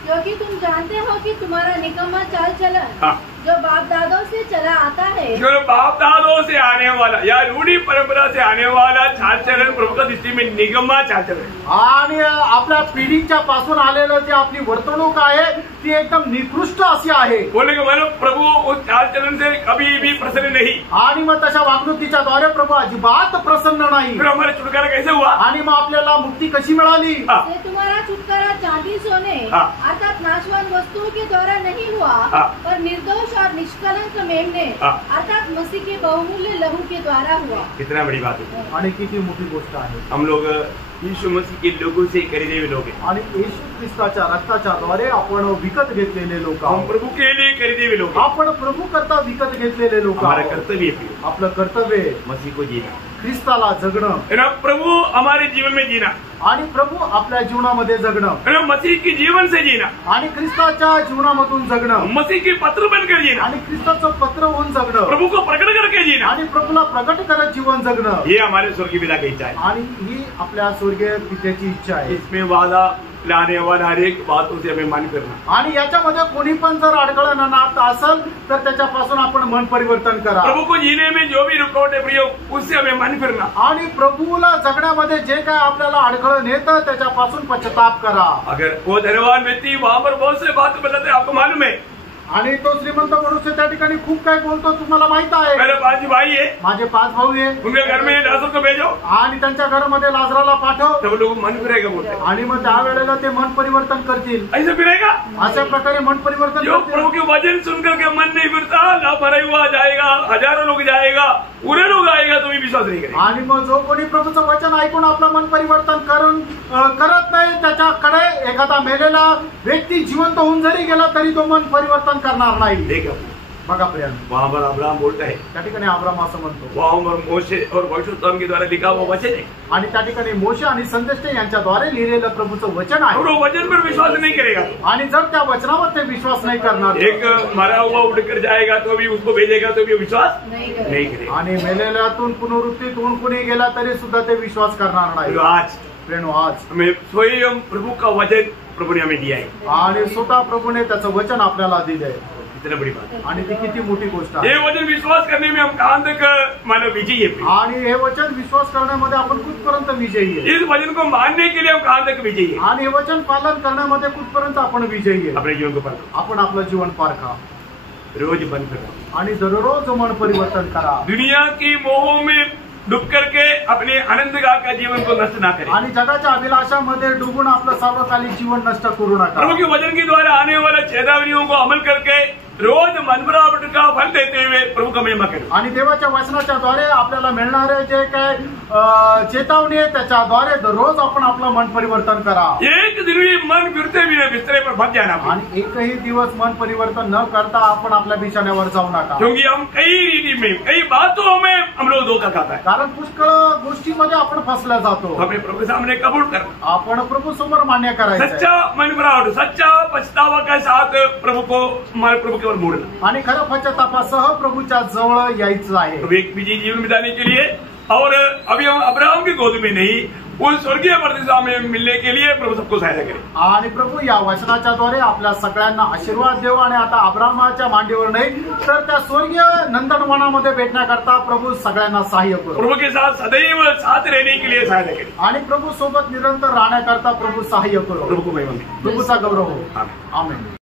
क्योंकि तुम जानते हो कि तुम्हारा निकम्मा चाल चलन जो बाप दादों से चला आता है, जो बाप दादों से आने वाला या रूढ़ी परंपरा से आने वाला चाल चलन प्रभु का दृष्टि में निगम्मा चाल चलन. आणि आपल्या पिढीच्या पासून आलेलं जे आपली वर्तणूक आहे ती एकदम निकृष्ट अशी आहे. बोले मतलब प्रभु उस चाल चलन से कभी भी प्रसन्न नहीं. आणि मग तशा वागणुकीच्या द्वारे प्रभू अजिबात प्रसन्न नाही. फिर हमारा छुटकारा कैसे हुआ? आणि मग आपल्याला मुक्ती कशी मिळाली? से तुम्हारा छुटकारा चांदी सोने अर्थात नाशवान वस्तुओं के द्वारा नहीं हुआ, पर निर्दोष और निष्कलंक मेमने अर्थात मसीह के बहुमूल्य लहू के द्वारा हुआ। कितना बड़ी बात है आणि किती मोठी गोष्ट आहे। हम लोग यीशु मसीह के लोगों से खरीदे हुए लोग हैं आणि येशू ख्रिस्ताच्या रक्ताच्या द्वारे आपण विकत घेतलेले लोक हम आहोत। प्रभु के लिए खरीदे हुए लोग हैं। आपण प्रभू करता विकत घेतलेले लोक हमारा आहोत। कर्तव्य है आपलं कर्तव्य आहे मसीह को जीना ख्रिस्ताला जगणं है ना, प्रभु हमारे जीवन में जीना आणि प्रभू आपल्या जीवनामध्ये जगणं है ना, मसीह के जीवन से जीना, आणि ख्रिस्ताच्या जीवनामधून जगणं मसीह के पत्र बनकर जीना, आणि ख्रिस्ताचं पत्र होऊन जगणं प्रभु को प्रकट करके जीना, आणि प्रभूला प्रकट करत जीवन जगणं ये हमारे स्वर्गीय पिता की इच्छा है। आणि ही आपल्या स्वर्गीय पित्याची इच्छा आहे। इसमें वादा लाने वाला हर एक बातों से हमें मान करना आणि याच्यामध्ये कोणी पण जर अडखळण आणत असेल तर त्याच्यापासून आपण मन परिवर्तन करा। प्रभु को जीने में जो भी रुकावट है प्रियो उससे हमें मान करना। आणि प्रभूला जगण्यामध्ये जे काय आपल्याला अडखळण येतं त्याच्यापासून पश्चाताप करा। अगर वो धनवान व्यक्ति वहाँ पर बहुत से बात बताते हैं, आपको मालूम है आणि तो श्रीमंत मनुष्य त्या ठिकाणी खूप काय बोलतो तुम्हाला माहित आहे। मेरे 5 भाई है, माझे 5 भाऊ आहे, उनके घर में लाजर को भेजो, आणि त्यांच्या घरामध्ये लाजराला पाठव, तब लोग मन फिरेगा बोलते हैं। आणि मग त्यावेळेला ते मन परिवर्तन करतील। ऐसे फिरेगा अशा प्रकारे मन परिवर्तन जो करतील। प्रभु के वचन सुनकर के मन नहीं फिरता, लापरवाही हुआ जाएगा, हजारों लोग जाएगा, पूरे लोग आएगा, तो भी विश्वास नहीं करेगा। आणि मग जो कोणी प्रभूचं वचन ऐकून आपलं मन परिवर्तन करत नाही त्याच्याकडे एखादा मेलेला व्यक्ती जिवंत होऊन जरी गेला तरी तो मन परिवर्तन करणार नाही। बघा प्रियांनो, वहाँ पर अब्राहम बोलता है, त्या ठिकाणी अब्राहम असं म्हणतो, वहाँ पर मोशे और भविष्यवाणी के द्वारा लिखा हुआ वचन है, आणि त्या ठिकाणी मोशे आणि संदेष्टे यांच्याद्वारे लिहिलेलं प्रभूचं वचन आहे। और वो वचन पर विश्वास नहीं करेगा। आणि जर त्या वचनावर ते विश्वास नाही करणार, एक मरा हुआ उड़कर जाएगा तो भी उसको भेजेगा तो भी विश्वास नहीं करेगा। आणि मेलेल्यातून पुनरुत्थित होऊन कुणी गेला तरी सुद्धा ते विश्वास करणार नाही। आज प्रियांनो, आज हमें स्वयं प्रभु का वचन प्रभु ने हमें दिया है। आणि स्वतः प्रभूने त्याचं वचन आपल्याला दिलंय। कितना बड़ी बात है, आणि ती किती मोठी गोष्ट आहे। ये वचन विश्वास करने में हम कहाँ तक मानव विजयी है। आणि हे वचन विश्वास करण्यामध्ये आपण कुठपर्यंत विजयी आहे। इस वचन को मानने के लिए हम कहाँ तक विजयी है। आणि हे वचन पालन करण्यामध्ये कुठपर्यंत आपण विजयी आहे। अपने जीवन को पार आपण आपलं जीवन पारखा, रोज बंद करो आणि दररोज मन परिवर्तन करा। दुनिया की मोह में डूब करके अपने आनंद का जीवन को नष्ट ना करें। आणि जगाच्या अभिलाषामध्ये डुबून आपलं सार्वकालिक जीवन नष्ट करू नका। प्रभु के वचन के द्वारा आने वाले चेतावनियों को अमल करके रोज मनभरावट का फल देते हुए प्रभु का महिमा करें। आणि देवाच्या वचनाच्या द्वारे आपल्याला मिळणारे जे काय चेतावणी आहे त्याच्याद्वारे दररोज आपण आपलं मन परिवर्तन करा। एक दिन भी मन फिरते भी बिस्तरे पर मत जाना, आणि एकही दिवस मन परिवर्तन न करता आपण आपल्या बिछाण्यावर जाऊ नका। क्योंकि हम कई रीति में कई बातों में हम लोग धोखा खाता है। कारण पुष्कळ गोष्टीमध्ये आपण फसल्या जातो। हमें प्रभु के सामने कबूल करना, आपण प्रभू समोर मान्य करायचं, सच्चा मनभरावट सच्चा पछतावा के साथ प्रभु को हमारे प्रभु की ओर मोड़ना, आणि खऱ्या पश्चातापासह प्रभूच्या जवळ यायचं आहे। प्रभु एक विजयी जीवन बिताने के लिए, और अभी हम अब्राहम की गोद में नहीं उस स्वर्गीय प्रतिष्ठा में मिलने के लिए प्रभु सबको सहायता करे। आणि प्रभू या वचनाच्या द्वारे आपल्या सगळ्यांना आशीर्वाद देव, आणि आता अब्राहमाच्या मांडीवर नाही तर त्या स्वर्गीय नंदनवनामध्ये भेटण्याकरता प्रभू सगळ्यांना सहाय्य करो। प्रभु के साथ सदैव साथ रहने के लिए सहायता करे। आणि प्रभू सोबत निरंतर राहण्याकरता प्रभू सहाय्य करो। प्रभु को महिमा मिले। प्रभूचा गौरव हो। आमीन। आमेन।